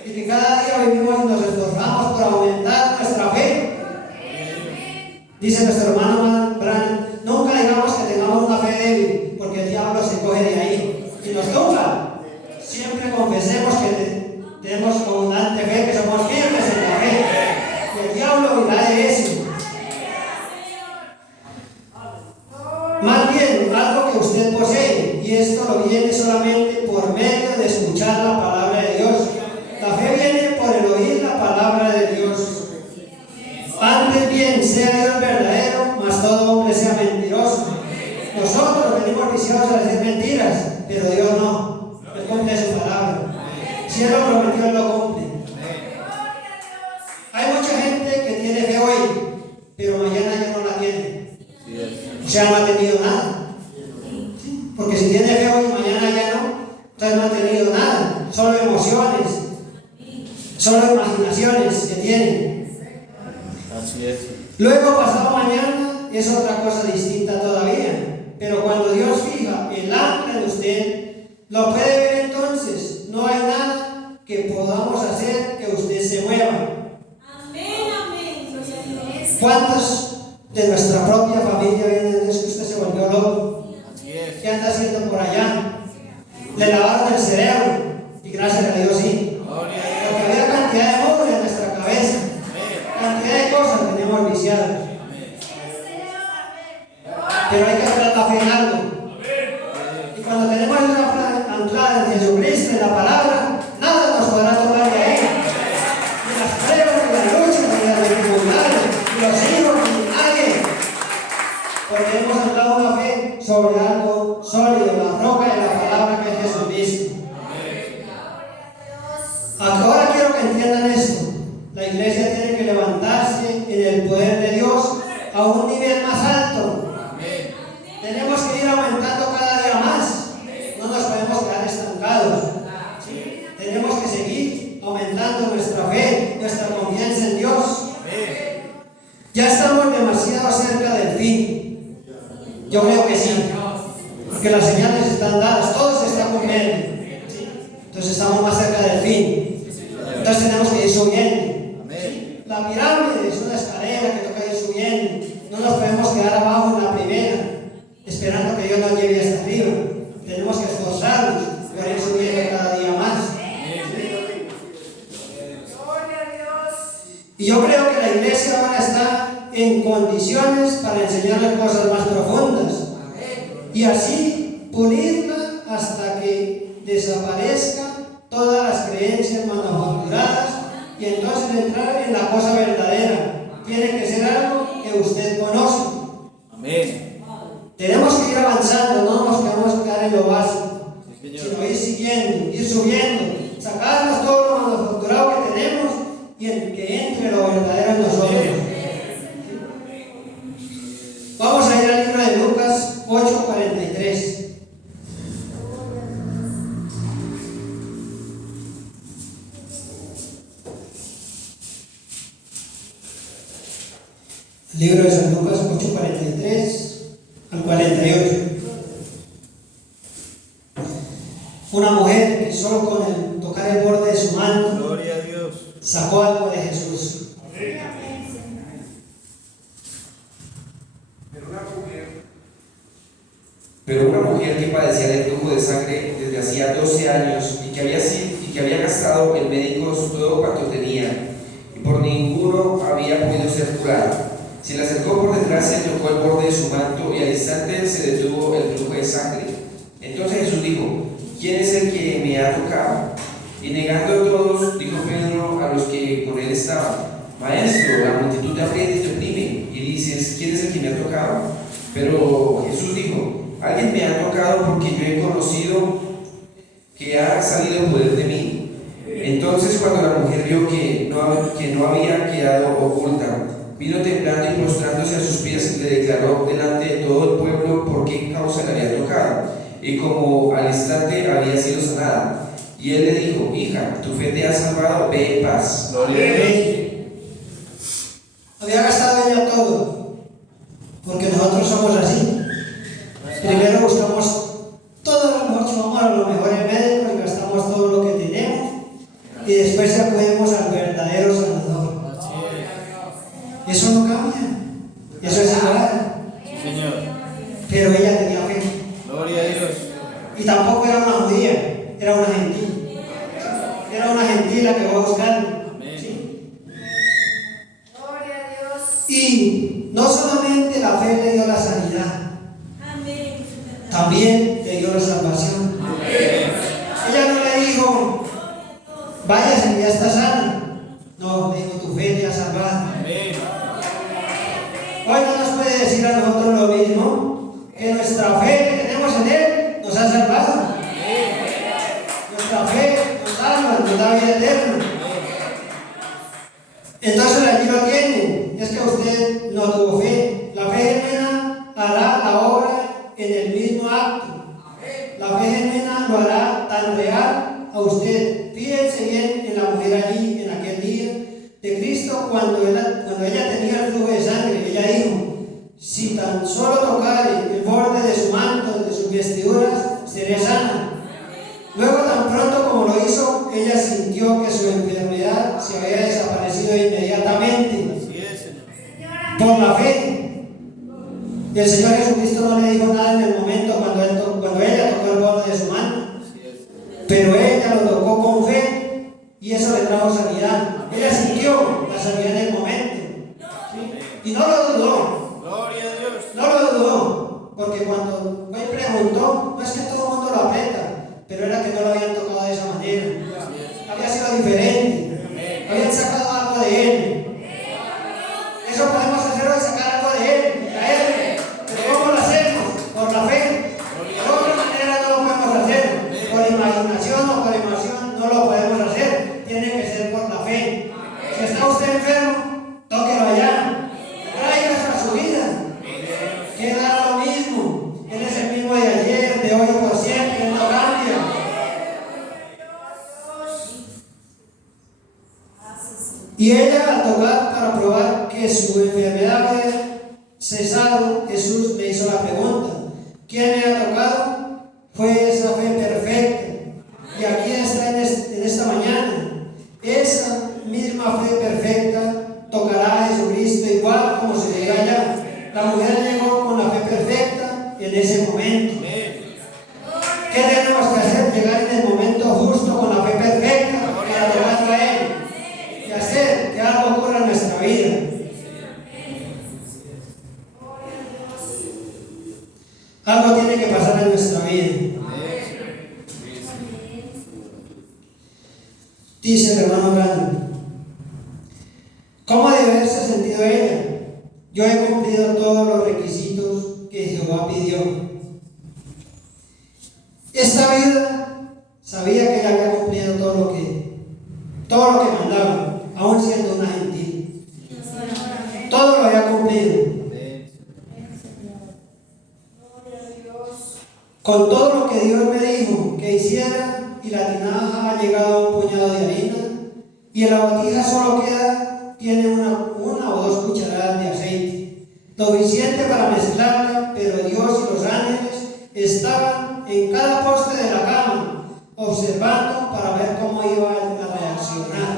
y que cada día vivimos y nos esforzamos por aumentar nuestra fe. Dice nuestro hermano Bran, nunca digamos que tengamos una fe débil, porque el diablo se coge de ahí y nos tumba. Siempre confesemos que tenemos abundante fe, que somos firmes en la fe. Y el diablo irá de eso. Más bien, algo que usted posee, y esto lo viene solamente por medio de escuchar la palabra de Dios. La fe viene por el oír la palabra de Dios. Antes bien, sea Dios verdadero, mas todo hombre sea mentiroso. Nosotros venimos viciados a decir mentiras, pero Dios no. Él cumple su palabra. Si Él lo prometió, Él lo cumple. Hay mucha gente que tiene fe hoy, pero mañana ya no la tiene. O sea, no ha tenido nada. ¿Sí? Porque si tiene fe hoy, mañana ya no, entonces no ha tenido nada. Solo emociones, solo imaginaciones que tienen. Así es. Luego, pasado mañana, es otra cosa distinta todavía. Pero cuando Dios fija el ancla de usted, lo puede ver entonces. No hay nada que podamos hacer que usted se mueva. Amén, amén. ¿Cuántos de nuestra propia familia vienen de eso que usted se volvió loco? Así es. ¿Qué anda haciendo por allá? Le lavaron el cerebro y gracias a Dios sí. Gloria a Dios. Porque había cantidad de mugre en nuestra cabeza, cantidad de cosas que teníamos viciadas. Pero hay que anclar la fe en algo. Y cuando tenemos esa fe anclada en Jesucristo, en la palabra, nada nos podrá tomar de ahí. Ni las pruebas, ni las luchas, ni las dificultades, ni los hijos, ni nadie. Porque hemos anclado una fe sobre algo sólido, la roca de la palabra que es Jesucristo. Ahora quiero que entiendan esto. La iglesia tiene que levantarse en el poder de Dios a un nivel más alto. Tenemos que ir aumentando cada día más. No nos podemos quedar estancados. Tenemos que seguir aumentando nuestra fe, nuestra confianza en Dios. Ya estamos demasiado cerca del fin. Yo creo que sí. Porque las señales están dadas, todo se está cumpliendo. Entonces estamos más cerca del fin. Entonces tenemos que ir subiendo. La pirámide es una escalera que toca ir subiendo. No nos podemos quedar abajo en la primera, esperando que Dios nos lleve hasta arriba. Tenemos que esforzarnos para ir subiendo cada día más. Y yo creo que la iglesia ahora está en condiciones para enseñarles cosas más profundas. Y así pulirla hasta que desaparezcan todas las creencias manufacturadas y entonces entrar en la cosa verdadera. Tiene que ser algo que usted conoce. Amén. Tenemos que ir avanzando, no nos podemos quedar en lo básico, sino ir siguiendo, ir subiendo, sacarnos todo lo manufacturado que tenemos y que entre lo verdadero en nosotros. Vamos a ir al libro de Lucas 8:43. Libro de San Lucas 8:43 al 44. 38. Una mujer que solo con el tocar el borde de su manto Gloria a Dios. sacó algo de Jesús. Pero una mujer que padecía de flujo de sangre desde hacía 12 años y que había gastado en médicos todo cuanto tenía, y por ninguno había podido ser curada, se le acercó por detrás y tocó el borde de su manto, y al instante se detuvo el flujo de sangre. Entonces Jesús dijo: ¿Quién es el que me ha tocado? Y negando a todos, dijo Pedro a los que con él estaban: Maestro, la multitud te aprieta y te oprime, y dices: ¿Quién es el que me ha tocado? Pero Jesús dijo: Alguien me ha tocado, porque yo he conocido que ha salido el poder de mí. Entonces, cuando la mujer vio que no había quedado oculta, vino temblando y postrándose a sus pies, le declaró delante de todo el pueblo por qué causa le había tocado, y como al instante había sido sanada. Y él le dijo: Hija, tu fe te ha salvado, ve en paz. Gloria a Dios. Había gastado ella todo, porque nosotros somos así. Primero buscamos todo lo mejor, vamos a los mejores médicos y gastamos todo lo que tenemos, y después acudimos al verdadero sanador. Y eso no cambia, eso es igual. Sí, Señor. Pero ella tenía fe, Gloria a Dios. y tampoco era una judía, era una gentil. Era una gentil la que va a buscarlo. ¿Sí? Gloria a Dios. Y no solamente la fe le dio la sanidad, Amén. también le dio la salvación. Ella no le dijo: váyase, ya está sana. No, le dijo: tu fe te ha salvado. Amén. Hoy no nos puede decir a nosotros lo mismo, que nuestra fe que tenemos en Él nos ha salvado. Nuestra fe nos salva, nos da vida eterna. Entonces allí lo tienen. Es que usted no tuvo fe. La fe genuina hará la obra en el mismo acto. La fe genuina lo hará tan real a usted. Fíjense bien en la mujer allí, en aquel día de Cristo, cuando ella tenía el flujo de sangre. Ella dijo: si tan solo tocare el borde de su manto, de sus vestiduras, seré sana. Luego, tan pronto como lo hizo, ella sintió que su enfermedad se había desaparecido inmediatamente Así es, Señor. por la fe. Y el Señor Jesucristo no le dijo nada en el momento cuando ella tocó el borde de su mano, Así es. pero ella lo tocó con fe y eso le trajo sanidad. Ella sintió la sanidad en el momento, ¿sí? Y no lo dudó. Gloria a Dios. No lo dudó, porque cuando él preguntó, no es que todo el mundo lo aprieta, pero era que no lo habían tocado de esa manera. Había sido diferente. Habían sacado algo de él. Eso podemos hacer hoy, sacar algo de él, traerle. Pero ¿cómo lo hacemos? Por la fe. De otra manera no lo podemos hacer. Por imaginación o por emoción no lo podemos hacer. Tiene que ser por la fe. Si está usted enfermo, tóquelo allá. Tráigase a su vida. Queda lo mismo. Él es el mismo de ayer, de hoy y por siempre. Él no cambia. Y ella, al tocar para probar que su enfermedad había cesado, Jesús le hizo la pregunta: ¿quién me ha tocado? Fue esa fe perfecta. Y aquí está en esta mañana. Esa misma fe perfecta tocará a Jesucristo igual como se llega allá. La mujer llegó con la fe perfecta en ese momento. ¿Qué tenemos que hacer? Llegar en el momento justo con la fe perfecta para tocarlo a Él y hacer que algo ocurra en nuestra vida. Algo tiene que pasar en nuestra vida. Dice el hermano Grande: ¿cómo debe haberse sentido ella? Yo he cumplido todos los requisitos que Jehová pidió. Esta vida sabía que ella había cumplido todo lo que mandaba, aún siendo una gentil. Todo lo había cumplido. Con todo lo que Dios me dijo que hiciera, y la tinaja ha llegado a un puñado de harina, y en la botija solo tiene una o dos cucharadas de aceite, lo suficiente para mezclarla pero Dios y los ángeles estaban en cada poste de la cama, observando para ver cómo iba a reaccionar.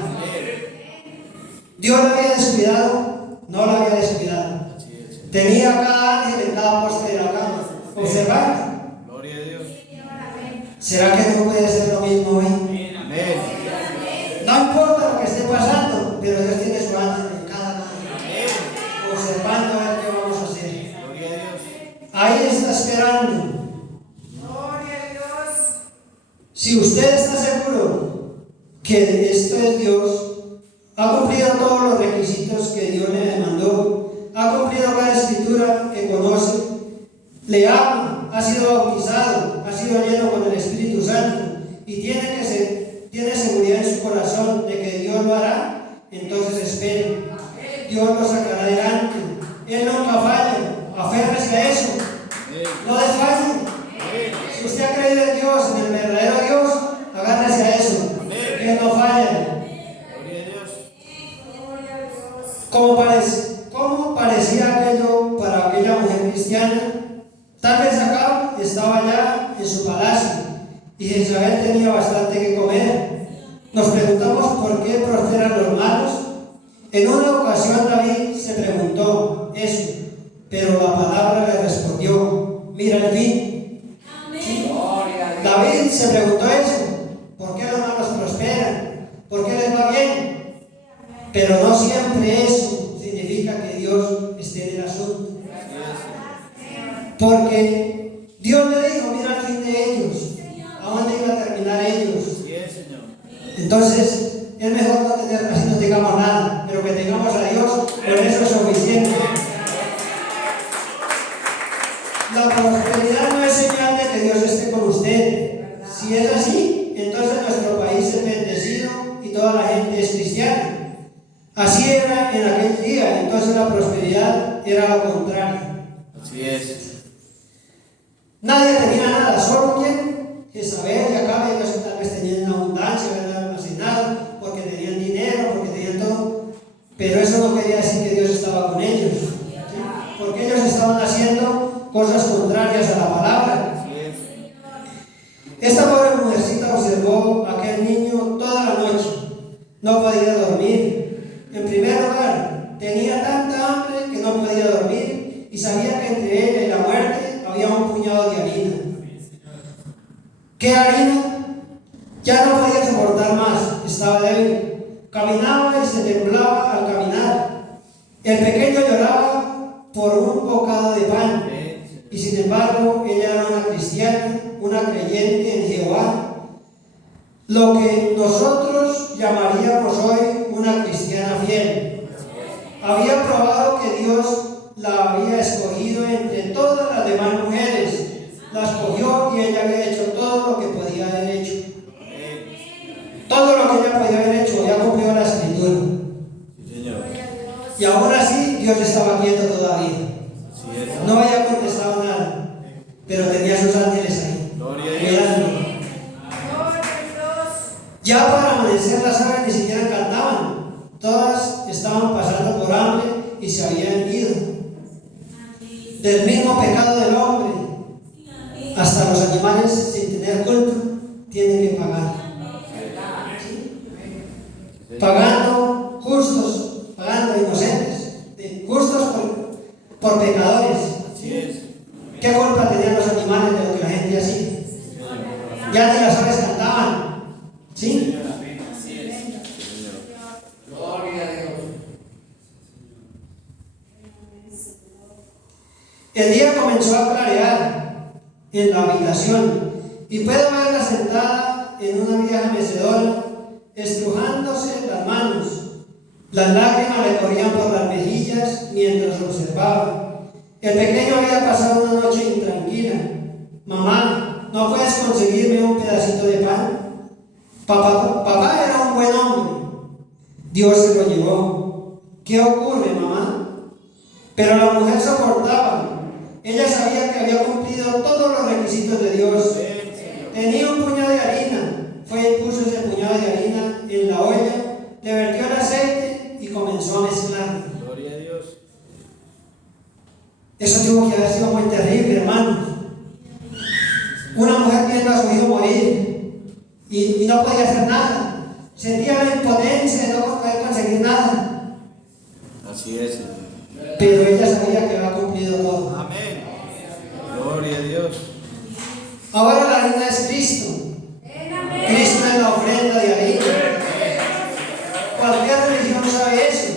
¿Dios lo había descuidado? No lo había descuidado. Tenía a cada ángel en cada poste de la cama, observando. Gloria a Dios. ¿Será que no puede ser lo mismo hoy? Amén. No importa lo que esté pasando, pero Dios tiene su ángel en cada cama, observando a ver qué vamos a hacer. Gloria a Dios. Ahí está esperando. Gloria a Dios. Si usted está seguro que esto es Dios, ha cumplido todos los requisitos que Dios le demandó, ha cumplido cada escritura que conoce, le ama, ha sido bautizado, ha sido lleno con el Espíritu Santo y tiene seguridad en su corazón de que Dios lo hará, entonces espere. Dios lo sacará adelante. Él nunca falla. Aférrese a eso. No desfalle. Si usted ha creído en Dios, en el verdadero Dios, agárrese a eso. Él no falla. Gloria a Dios. ¿Cómo parecía aquello para aquella mujer cristiana? Tal vez acá estaba ya en su palacio y Jezabel tenía bastante que comer. Nos preguntamos por qué prosperan los malos. En una ocasión David se preguntó eso, pero la palabra le respondió: mira el fin. ¿Sí? David se preguntó eso: ¿por qué los malos prosperan? ¿Por qué les va bien? Pero no siempre eso significa que Dios esté en el asunto. Porque Dios le dijo: mira el fin de ellos, a dónde iban a terminar ellos. Entonces, es mejor no tener, así no tengamos nada, pero que tengamos a Dios, con eso es suficiente. La prosperidad no es señal de que Dios esté con usted. Si es así, entonces nuestro país es bendecido y toda la gente es cristiana. Así era en aquel día, entonces la prosperidad era lo contrario. Así es. Nadie tenía nada, solo quien, Jezabel y Acabe, ellos tal vez tenían abundancia, ¿verdad? Almacenado, porque tenían dinero, porque tenían todo, pero eso no quería decir que Dios estaba con ellos, ¿sí? Porque ellos estaban haciendo cosas contrarias a la palabra. Esta pobre mujercita observó a aquel niño toda la noche, no podía dormir. En primer lugar, tenía tanta hambre que no podía dormir y sabía que entre ella y la muerte había un puñado de harina. ¿Qué harina? Ya no podía soportar más, estaba débil. Caminaba y se temblaba al caminar. El pequeño lloraba por un bocado de pan. Y sin embargo, ella era una cristiana, una creyente en Jehová. Lo que nosotros llamaríamos hoy una cristiana fiel. Había probado que Dios la había escogido entre todas las demás mujeres. La escogió y ella había hecho todo lo que podía haber hecho. Todo lo que ella podía haber hecho, ya cumplió la escritura. Y aún así, Dios estaba quieto todavía. No había contestado nada, pero tenía sus ángeles ahí, mirando. Ya para amanecer las aves ni siquiera cantaban. Todas estaban pasando por hambre y se habían ido. Del mismo pecado del hombre, hasta los animales sin tener culpa tienen que pagar. Pagando justos, pagando inocentes, justos por pecadores. ¿Qué culpa tenían los animales de lo que la gente hacía? Ya ni las aves cantaban. ¿Sí? Gloria a Dios. El día comenzó a clarear en la habitación y puedo verla sentada en una vieja mecedora, estrujándose las manos. Las lágrimas le corrían por las mejillas mientras observaba. El pequeño había pasado una noche intranquila. Mamá, ¿no puedes conseguirme un pedacito de pan? Papá era un buen hombre. Dios se lo llevó. ¿Qué ocurre, mamá? Pero la mujer soportaba. Ella sabía que había cumplido todos los requisitos de Dios. Tenía un puñado de harina. Fue y puso ese puñado de harina en la olla, le vertió el aceite y comenzó a mezclar. Gloria a Dios. Eso tuvo que haber sido muy terrible, hermanos. Una mujer viendo a su hijo morir y no podía hacer nada. Sentía la impotencia de no poder conseguir nada. Así es. Pero ella sabía que había cumplido todo. Amén. Gloria a Dios. Ahora la harina es Cristo. Cristo es la ofrenda de harina. Cualquier religión sabe eso.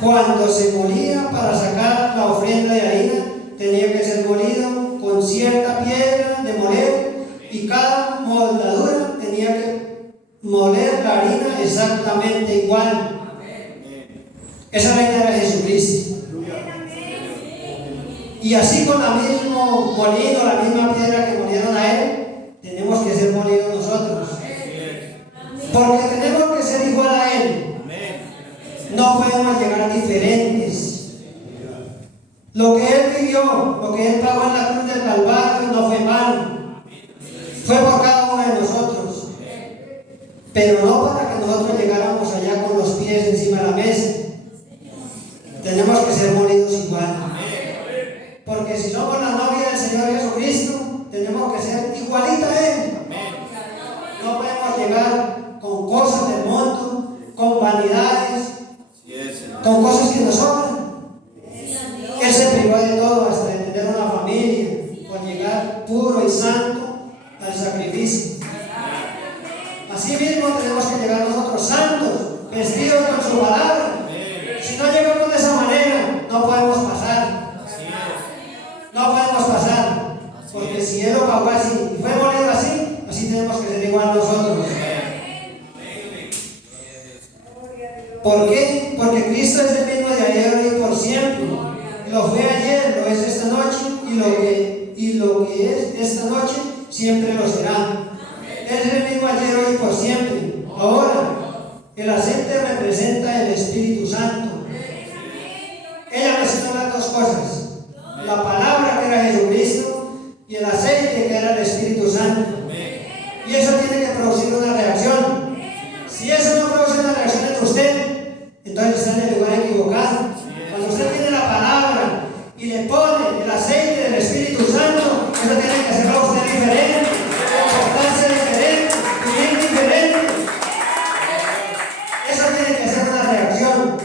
Cuando se molía para sacar la ofrenda de harina, tenía que ser molido con cierta piedra de moler y cada moldadura tenía que moler la harina exactamente igual. Esa harina era Jesucristo. Y así con el mismo molino, la misma piedra que molieron a Él, tenemos que ser molidos nosotros. Porque tenemos que ser igual a Él. No podemos llegar diferentes. Lo que Él vivió, lo que Él pagó en la cruz del Calvario no fue malo. Fue por cada uno de nosotros. Pero no para que nosotros llegáramos allá con los pies encima de la mesa. Tenemos que ser molidos igual. Porque si somos la novia del Señor Jesucristo, tenemos que ser igualita a Él. No podemos llegar con cosas del mundo, con vanidades, con cosas que nos sobran. Él se privó de todo hasta de tener una familia, por llegar puro y santo al sacrificio. Así mismo tenemos que llegar nosotros santos, vestidos con su palabra. Si no llegamos de esa manera, no podemos pasar. No podemos pasar. Porque si Él lo pagó así y fue molido así, así tenemos que ser igual nosotros. ¿Por qué? Porque Cristo es el mismo de ayer y por siempre. Lo fue ayer, lo es esta noche y lo que es esta noche siempre lo será. Es el mismo ayer, hoy y por siempre. Ahora, el aceite representa el Espíritu Santo. Ella mezcló las dos cosas. La palabra que era Jesucristo y el aceite que era el Espíritu Santo. Y eso tiene que producir una reacción. Si eso no produce una reacción en usted, entonces está en el lugar equivocado. Cuando usted tiene la palabra y le pone el aceite del Espíritu Santo, eso tiene que hacerlo a usted diferente, comportarse diferente, vivir diferente. Eso tiene que ser una reacción.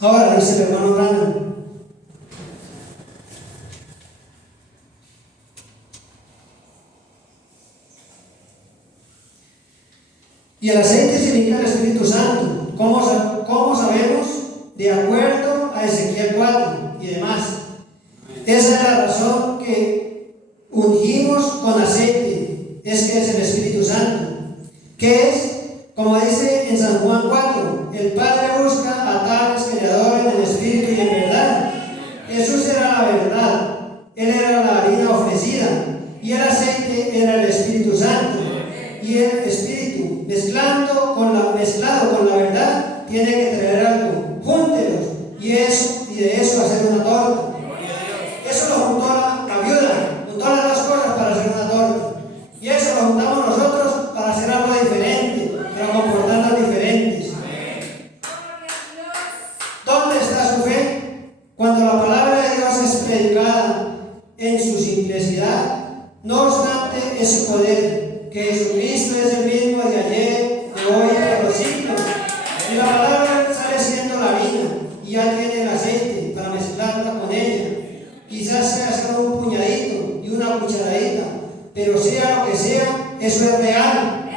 Ahora dice el hermano Brandon. Y el aceite significa el Espíritu Santo. ¿Cómo sabemos? De acuerdo a Ezequiel 4 y demás. Esa es la razón que ungimos con aceite. Es que es el Espíritu Santo. ¿Qué es? Como dice en San Juan 4, el Padre busca a tales que le adoren en espíritu y en verdad. Jesús era la verdad. Él era la harina ofrecida. Y el aceite era el Espíritu Santo. Y el Espíritu, mezclado con la verdad, tiene que traer algo. Júntelos. Y de eso hacer una torta. Eso lo juntó la viuda. Juntó las dos cosas para hacer una torta. Y eso lo juntamos nosotros para hacer algo diferente, para comportarnos diferentes. ¿Dónde está su fe? Cuando la palabra de Dios es predicada en su simplicidad, no obstante ese poder, que Jesucristo es el mismo de ayer, de hoy y de los siglos. Y la palabra sale siendo la harina y ya tiene el aceite para mezclarla con ella. Quizás sea solo un puñadito y una cucharadita, pero sea lo que sea, eso es real.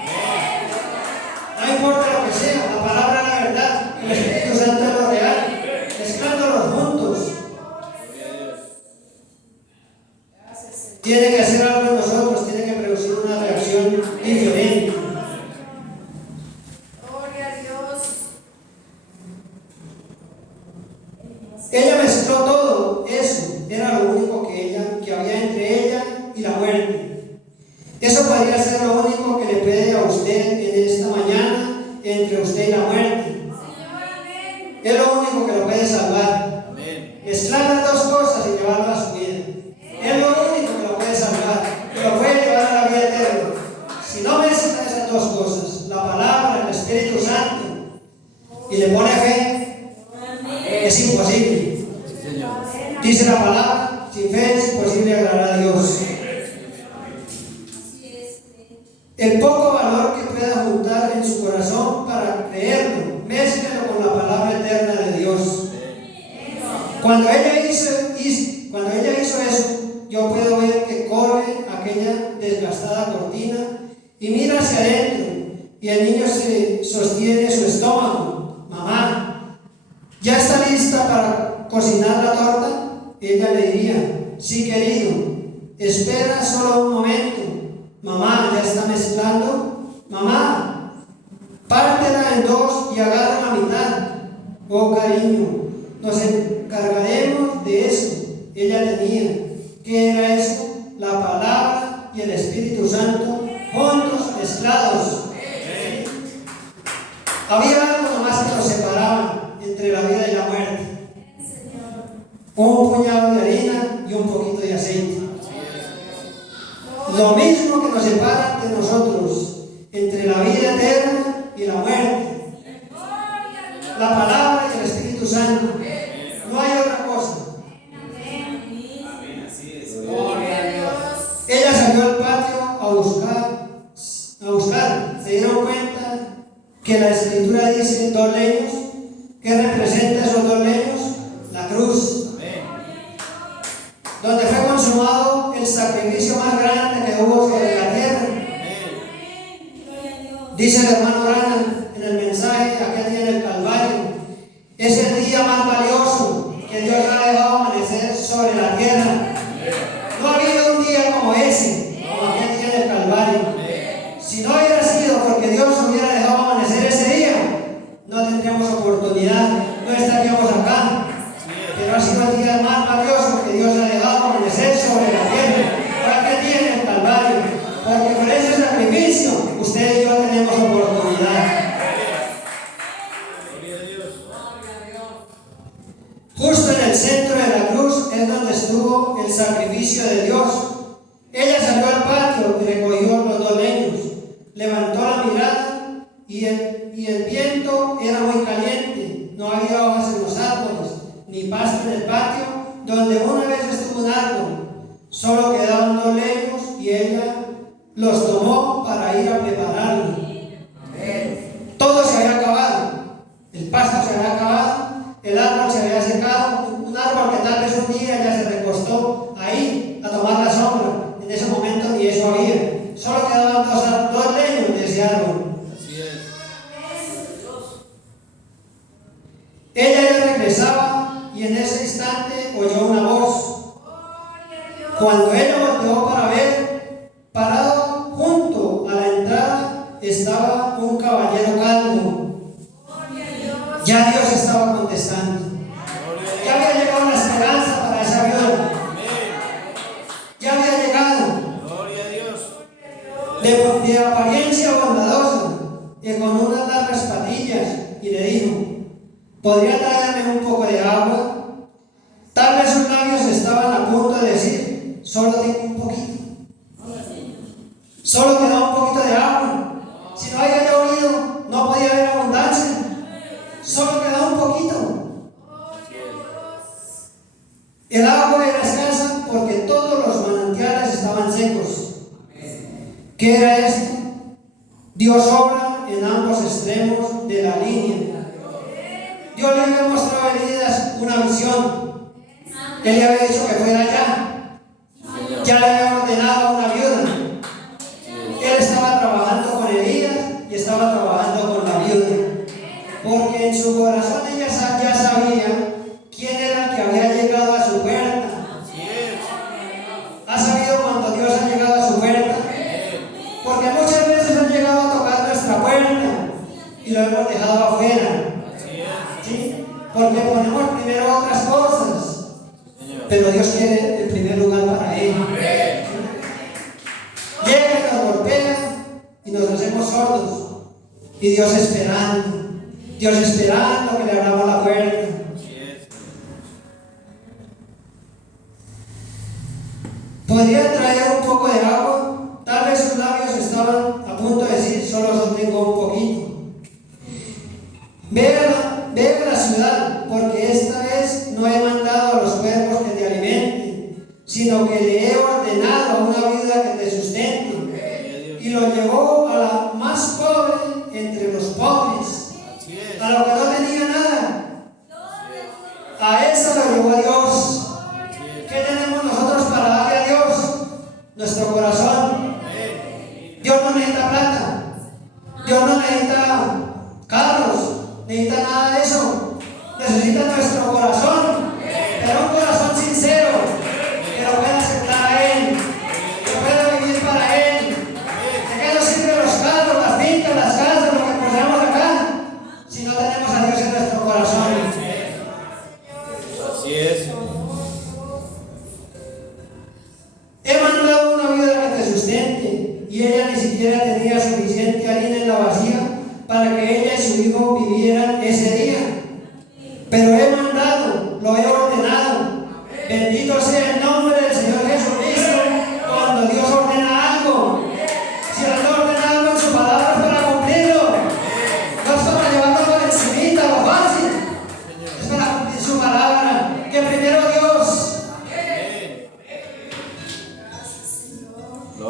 No importa lo que sea, la palabra es la verdad, el Espíritu Santo es lo real, mezclándolos juntos. Tiene que hacer algo en nosotros, tiene que producir una reacción diferente. Gloria a Dios. Ella mezcló todo eso, era lo único que había entre ella y la muerte. Eso podría ser lo único que le pide a usted en esta mañana, entre usted y la muerte. Es lo único que lo puede salvar. Mezclar las dos cosas y llevarlo a su vida. Es lo único que lo puede salvar, que lo puede llevar a la vida eterna. Si no mezcla esas dos cosas, aplastada cortina y mira hacia adentro, y el niño se sostiene su estómago. Mamá, ¿ya está lista para cocinar la torta? Ella le diría, sí querido, espera solo un momento. Mamá, ¿ya está mezclando? Mamá, pártela en dos y agarra la mitad. Oh cariño, nos encargaremos de eso. Ella tenía. ¿Qué era eso? La palabra y el Espíritu Santo juntos, mezclados. Había algo nomás que nos separaba entre la vida y la muerte. Un puñado de harina y un poquito de aceite. Lo mismo que nos separa entre nosotros, entre la vida eterna y la muerte. La palabra y el Espíritu Santo. No hay otra cosa. Ella salió al patio a buscar. Se dieron cuenta que la Escritura dice 2 leños. ¿Qué representa esos 2 leños? La cruz. Donde fue consumado el sacrificio más grande que hubo sobre la tierra. Dice el hermano Branham en el mensaje aquel día en el Calvario, es el día más valioso que Dios ha dejado amanecer sobre la tierra. No ha habido un día como ese, como aquel día en el Calvario. Si no hubiera sido porque Dios hubiera dejado amanecer ese día, no tendríamos oportunidad, no estaríamos acá. Pero ha sido el día más valioso que Dios ha dejado amanecer sobre la tierra. Fue aquel día en el Calvario, porque por ese sacrificio usted y yo tenemos oportunidad. Justo en el centro de la cruz es donde estuvo el sacrificio de Dios. Ella salió al patio y recogió los 2 leños, levantó la mirada y el viento era muy caliente, no había hojas en los árboles, ni pasto en el patio, donde una vez estuvo un árbol. Solo quedaban 2 leños y ella los tomó para ir a prepararlo. Todo se había acabado, el pasto se había acabado, el árbol se había secado, un árbol que tal vez un día ya se recostó ahí a tomar la sombra. En ese momento ni eso había, solo quedaban 2 leños de ese árbol. Ella ya regresaba y en ese instante oyó una voz. Cuando ella volteó para ver, parado junto a la entrada estaba un caballero calvo. Ya Dios estaba contestando. Ya había llegado la esperanza para esa viuda. Ya había llegado. De apariencia bondadosa y con unas largas patillas, y le dijo, ¿podría traerme un poco de agua? Tal vez sus labios estaban a punto de decir, solo tengo un poquito. Solo queda un poquito de agua. Si no había llovido, no podía haber abundancia. Solo queda un poquito. El agua era escasa porque todos los manantiales estaban secos. ¿Qué era esto? Dios obra en ambos extremos de la línea. Dios le había mostrado a Elías una visión. Él le había dicho que fuera allá. Ya le había ordenado a una viuda. Él estaba trabajando con Elías y estaba trabajando con la viuda. Porque en su corazón ella ya sabía quién era el que había llegado a su puerta. ¿Ha sabido cuando Dios ha llegado a su puerta? Porque muchas veces han llegado a tocar nuestra puerta y lo hemos dejado afuera. ¿Sí? Porque ponemos primero otras cosas, pero Dios quiere el primer lugar para Él. Llega y nos golpea y nos hacemos sordos. Y Dios esperando que le abramos la puerta. ¿Podría traer un poco de agua? Tal vez sus labios estaban a punto de decir, solo tengo un poquito. Ve a la ciudad, porque esta vez no he mandado a los cuervos que te alimenten, sino que le he ordenado a una viuda que te sustente. Y lo llevó a la más pobre entre los pobres, a lo que no tenía nada. A esa lo llevó a Dios. ¿Qué tenemos nosotros para darle a Dios? Nuestro corazón. y ella ni siquiera tenía suficiente harina en la vasija para que ella y su hijo vivieran ese día. Pero he mandado, lo he ordenado. Bendito sea el nombre del Señor Jesucristo. Cuando Dios ordena algo, si Él ordena algo en su palabra es para cumplirlo. No es para llevarlo por encimita, lo fácil. Es para cumplir su palabra. Que primero Dios.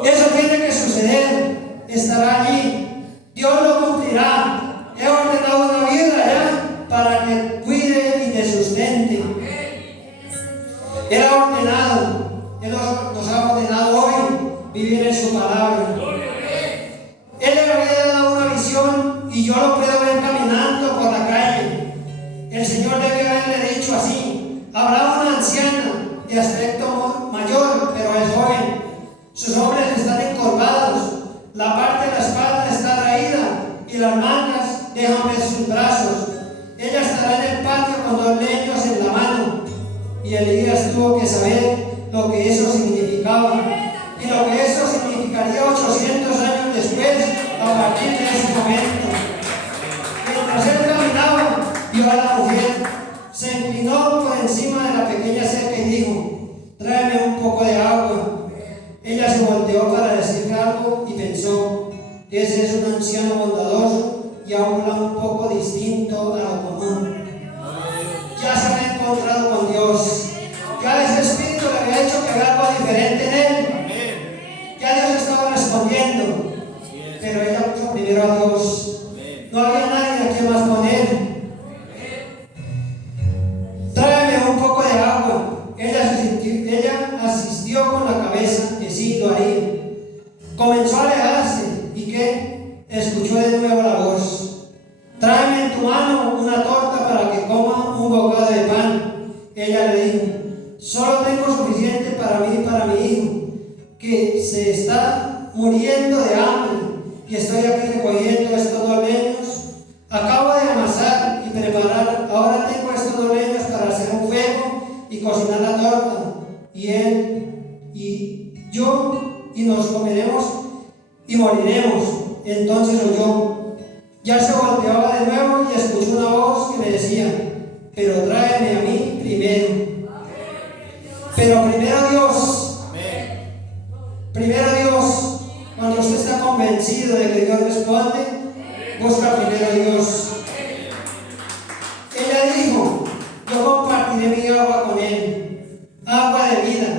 Eso tiene que suceder. Estará allí. Dios lo cumplirá. He ordenado una vida ya para que cuide y te sustente. Él ha ordenado. Él nos ha ordenado hoy vivir en su palabra. Él le había dado una visión y yo lo puedo ver caminando por la calle. El Señor debe haberle dicho así: habrá una anciana de aspecto mayor, pero es joven. Sus hombros están encorvados, la parte de la espalda está raída y las mangas dejan ver sus brazos. Ella estará en el patio con 2 leños en la mano. Y Elías tuvo que saber lo que eso significaba y lo que eso significaría 800 años después, a partir de ese momento. Mientras él caminaba, vio a la mujer, se inclinó por encima de la pequeña cerca y dijo: tráeme un poco de agua. Ella se volteó para decirle algo y pensó: ese es un anciano bondadoso y habla un poco distinto a lo común. Ya se había encontrado con Dios. Ya ese espíritu le había hecho que vea algo diferente en él. Ya Dios estaba respondiendo. Pero ella puso primero a Dios. No había nadie a quien más poner. Tráeme un poco de agua. Ella asistió con la cabeza, que sí lo haría. Comenzó a alejarse y que escuchó de nuevo la voz: tráeme en tu mano una torta para que coma un bocado de pan. Ella le dijo: solo tengo suficiente para mí y para mi hijo, que se está muriendo de hambre, y estoy aquí recogiendo estos 2 leños. Acabo de amasar y preparar, ahora tengo estos 2 leños para hacer un fuego y cocinar la torta, y él y yo, y nos comeremos y moriremos. Entonces oyó. Ya se volteaba de nuevo y escuchó una voz que le decía: pero tráeme a mí primero. Pero primero Dios. Primero Dios. Cuando usted está convencido de que Dios responde, busca primero a Dios. Ella dijo: yo compartiré mi agua con él, agua de vida.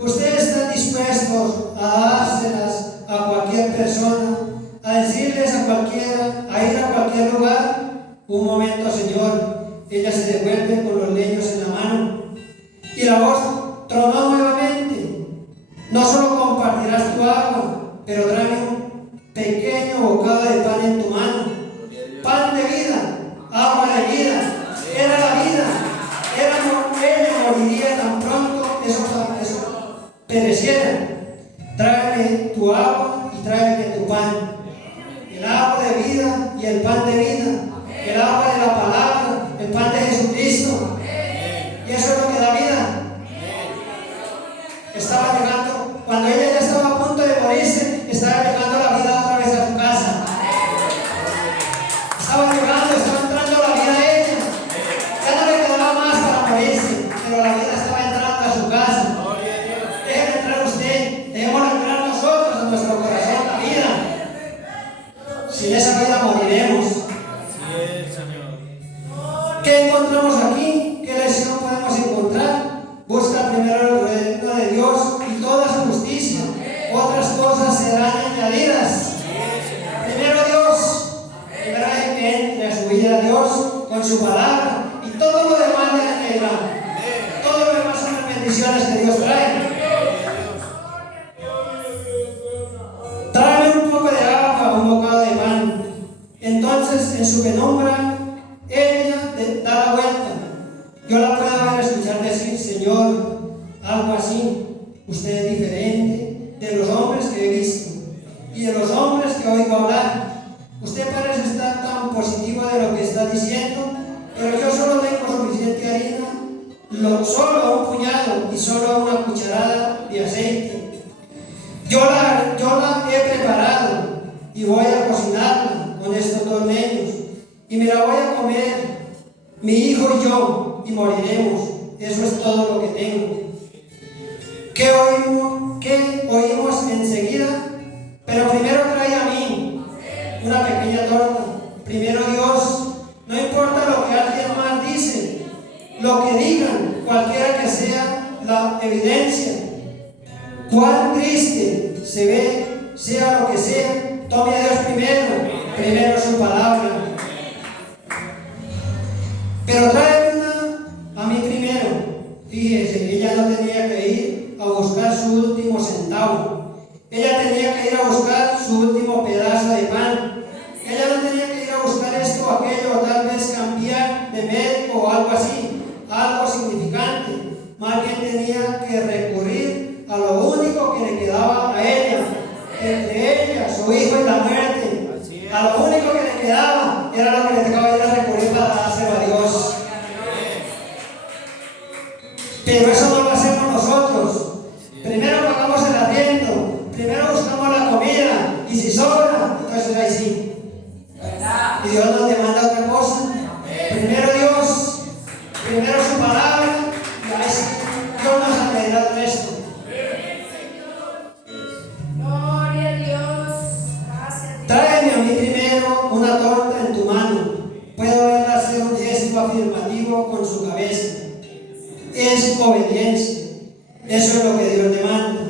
Ustedes están dispuestos a dárselas a cualquier persona, a decirles a cualquiera, a ir a cualquier lugar. Un momento, Señor. Ella se devuelve con los leños en la mano y la voz tronó nuevamente: no solo compartirás tu agua, pero tráeme un pequeño bocado de pan en tu mano. Pan de vida, agua de vida. Era la vida. Ella moriría tan pronto eso pereciera. Tráeme tu agua y tráeme tu pan. El agua de vida y el pan de vida. El agua de la palabra, el pan de Jesucristo. Y eso es lo que da vida. Estaba llegando, cuando ella ya estaba a punto de morirse, estaba llegando la vida otra vez a su casa. Estaba entrando la vida a ella. Ya no le quedaba más para morirse, pero la vida estaba entrando a su casa. Déjeme entrar usted, dejémosla entrar nosotros en nuestro corazón, la vida. Sin esa vida moriremos. ¿Qué encontramos aquí? ¿Qué lección podemos encontrar? Busca primero el reino de Dios y toda su justicia. Otras cosas serán añadidas. Primero Dios. Primero hay que entre a su vida Dios con su palabra, y todo lo demás le añadirá. Todo lo demás son las bendiciones que Dios trae. Tráeme un poco de agua, un bocado de pan. Entonces, en su penumbra, ella da la vuelta. Yo la puedo ver escuchar decir: Señor, algo así. Usted es diferente de los hombres que he visto y de los hombres que oigo hablar. Usted parece estar tan positivo de lo que está diciendo, pero yo solo tengo suficiente harina, solo un puñado y solo una cucharada de aceite. Yo la he y voy a cocinarla con estos 2 leños y me la voy a comer, mi hijo y yo, y moriremos. Eso es todo lo que tengo. ¿Qué oímos enseguida? Pero primero trae a mí una pequeña torta. Primero Dios, no importa lo que alguien más dice, lo que digan, cualquiera que sea la evidencia. Cuán triste se ve, sea lo que sea, tome a Dios primero su palabra. Pero trae una a mí primero. Fíjese, ella no tenía que ir a buscar su último centavo. Ella tenía que ir a buscar su último pedazo de pan. Ella no tenía que ir a buscar esto o aquello, o tal vez cambiar de médico o algo así, algo significante. Más bien tenía que recurrir a lo único que le quedaba a ella, entre ella, su hijo y la muerte. A lo único que le quedaba era lo que le tocaba ir a recurrir para dárselo a Dios. Pero eso no lo hacemos nosotros. Primero pagamos el arriendo, primero buscamos la comida, y si sobra, entonces ahí sí. Y Dios nos demanda otra cosa. Primero Dios, primero su palabra, y ahí sí, Dios nos añadirá el resto. Gloria a Dios. Gracias. Tráeme a mí primero una torta en tu mano. Puedo verla hacer un gesto afirmativo con su cabeza. Es obediencia. Eso es lo que Dios demanda.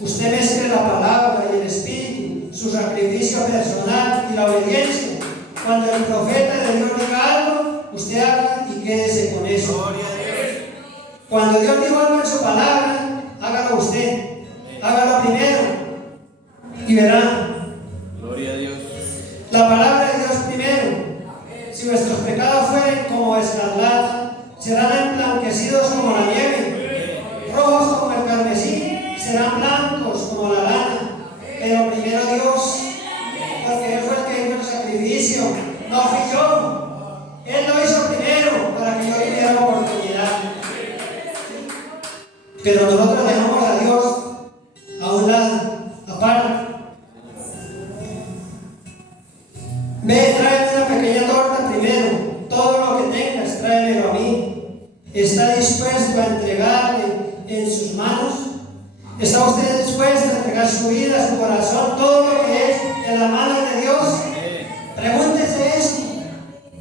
Usted mezcle la palabra y el espíritu, su sacrificio personal y la obediencia. Cuando el profeta de Dios diga algo, usted haga y quédese con eso. Cuando Dios diga algo en su palabra, hágalo usted. Hágalo primero y verá. Gloria a Dios. La palabra de Dios primero. Si vuestros pecados fueren como escarlata, serán emblanquecidos como la nieve, rojos como el carmesí, serán blancos como la lana. Pero primero Dios, porque Él fue el que hizo el sacrificio, no fui yo. Él lo hizo primero para que yo tuviera la oportunidad. Pero nosotros dejamos a Dios a un lado, aparte. Ve, tráeme una pequeña torta primero. Todo lo que tengas, tráemelo a mí. ¿Está dispuesto a entregarle en sus manos? ¿Está usted dispuesto a entregar su vida, su corazón, todo lo que es en la mano de Dios? Pregúntese eso.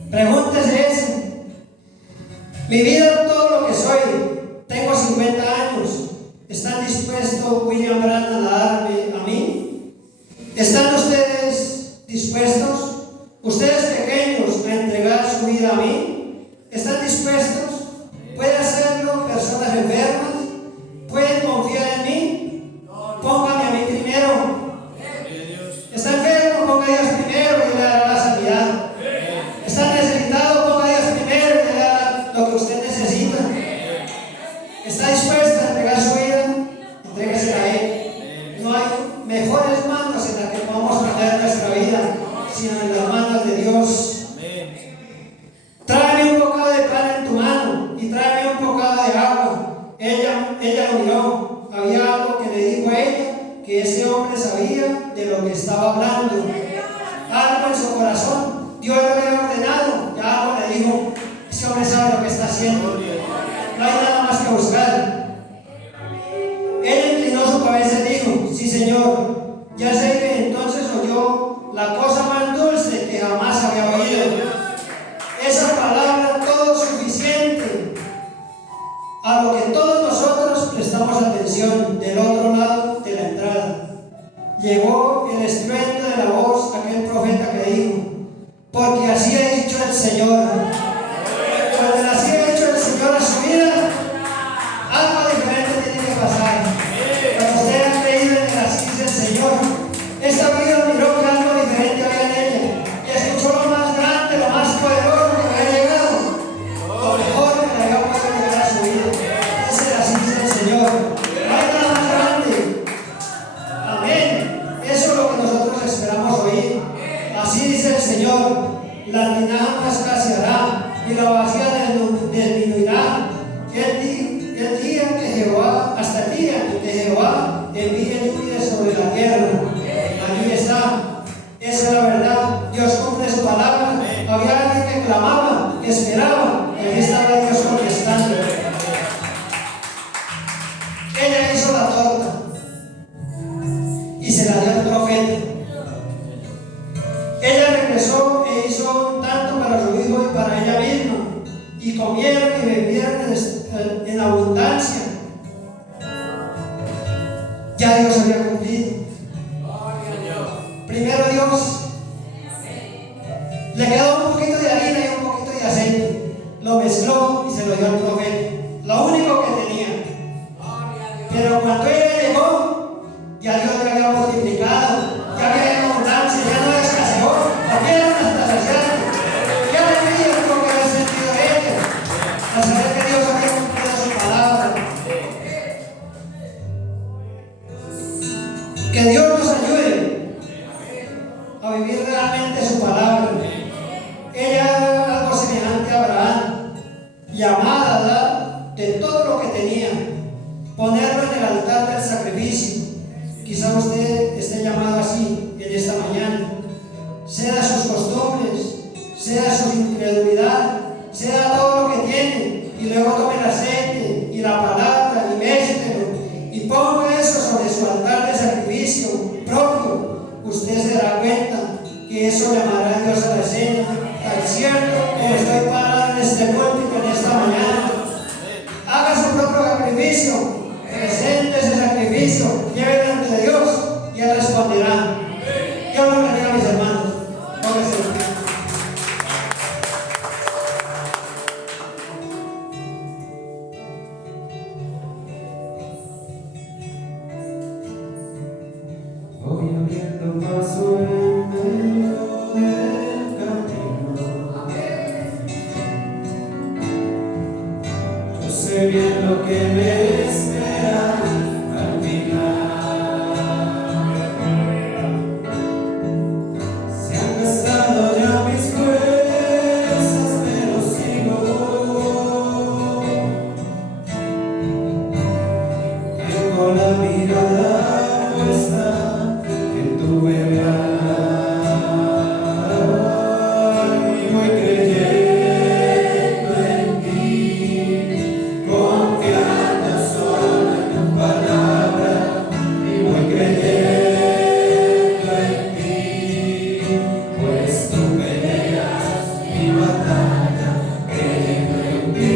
Pregúntese eso. Mi vida, todo lo que soy, tengo 50 años. ¿Están dispuestos William Branham a darme a mí? ¿Están ustedes dispuestos? Ustedes pequeños a entregar su vida a mí, ¿están dispuestos? ¿Pueden hacerlo personas enfermas? ¿Pueden confiar en mí? Póngame a mí primero. ¿Está enfermo? Ponga a Dios primero y le dará la sanidad. ¿Está necesitado? Ponga a Dios primero y le dará lo que usted necesita. ¿Está dispuesto a entregar su vida? Entréguese a Él. No hay mejores manos en las que podamos poner nuestra vida, sino en las manos de Dios. Tráeme un bocado de pan en tu mano y tráeme un bocado de agua. Ella lo miró. Había algo que le dijo a ella, que ese hombre sabía de lo que estaba hablando. Algo en su corazón. Dios lo había ordenado. Ya algo le dijo, ese hombre sabe lo que está haciendo. No hay nada más que buscar. Él inclinó su cabeza y dijo, sí, Señor. Ya sé que entonces oyó la cosa más dulce que jamás había oído. Esa palabra todo suficiente, a lo que todos nosotros prestamos atención del otro lado de la entrada. Llegó el estruendo de la voz de aquel profeta que dijo, porque así ha dicho el Señor. Cuando así ha dicho el Señor a su vida, algo diferente tiene que pasar. Cuando usted ha creído en el así dice el Señor, esta vida miró que algo diferente había en ella y escuchó lo más grande, lo más poderoso que había llegado, lo mejor que le había podido llegar a su vida. Ese así dice el Señor. No hay nada más grande. Amén. Eso es lo que nosotros esperamos oír. Así dice el Señor. La tinaja no escaseará y la vacía disminuirá. El día que Jehová, hasta el día que Jehová envíe lluvia sobre la tierra. Allí está. Es ya Dios había cumplido. Primero Dios le quedó un poquito de harina y un poquito de aceite, lo mezcló y se lo dio al profeta, lo único que tenía. Pero cuando ella llegó, ya Dios le había multiplicado, ya había abundancia, ya no escaseó, apenas hasta saciar. ¡Qué alegría tuvo que haber sentido ella al saber que Dios había cumplido su palabra! Que Dios nos ayude a vivir realmente su palabra. Ella era algo semejante a Abraham, llamada a dar de todo lo que tenía, ponerlo en el altar del sacrificio. Quizá usted esté llamado así en esta mañana. Sea sus costumbres, sea su incredulidad, sea todo lo que tiene, y luego tome el aceite y la palabra y mézclelo y ponga eso sobre su altar de sacrificio propio. Usted se dará cuenta que eso llamará a Dios a la escena. Tan cierto como estoy parado en este púlpito en esta mañana. Haga su propio sacrificio, presente ese sacrificio, llévelo ante Dios y Él responderá. Dios lo bendiga, mis hermanos. Póngase. Voy abriendo paso en medio del camino. Yo sé bien lo que me espera al final. Se han gastado ya mis fuerzas, pero sigo. Tengo la mirada puesta en tu verdad y voy creyendo en ti, confiando solo en tu palabra y voy creyendo en ti, pues tú peleas mi batalla, creyendo en ti.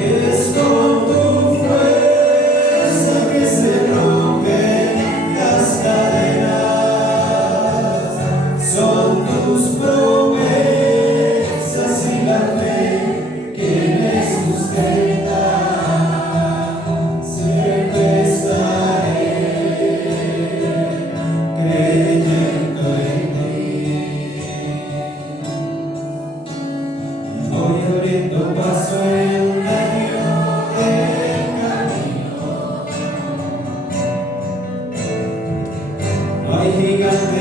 Es con tu fuerza que se rompen las cadenas, son tus promesas y la fe que me sustenta. Siempre estaré creyendo en ti. Voy abriendo paso en medio del camino. No hay gigante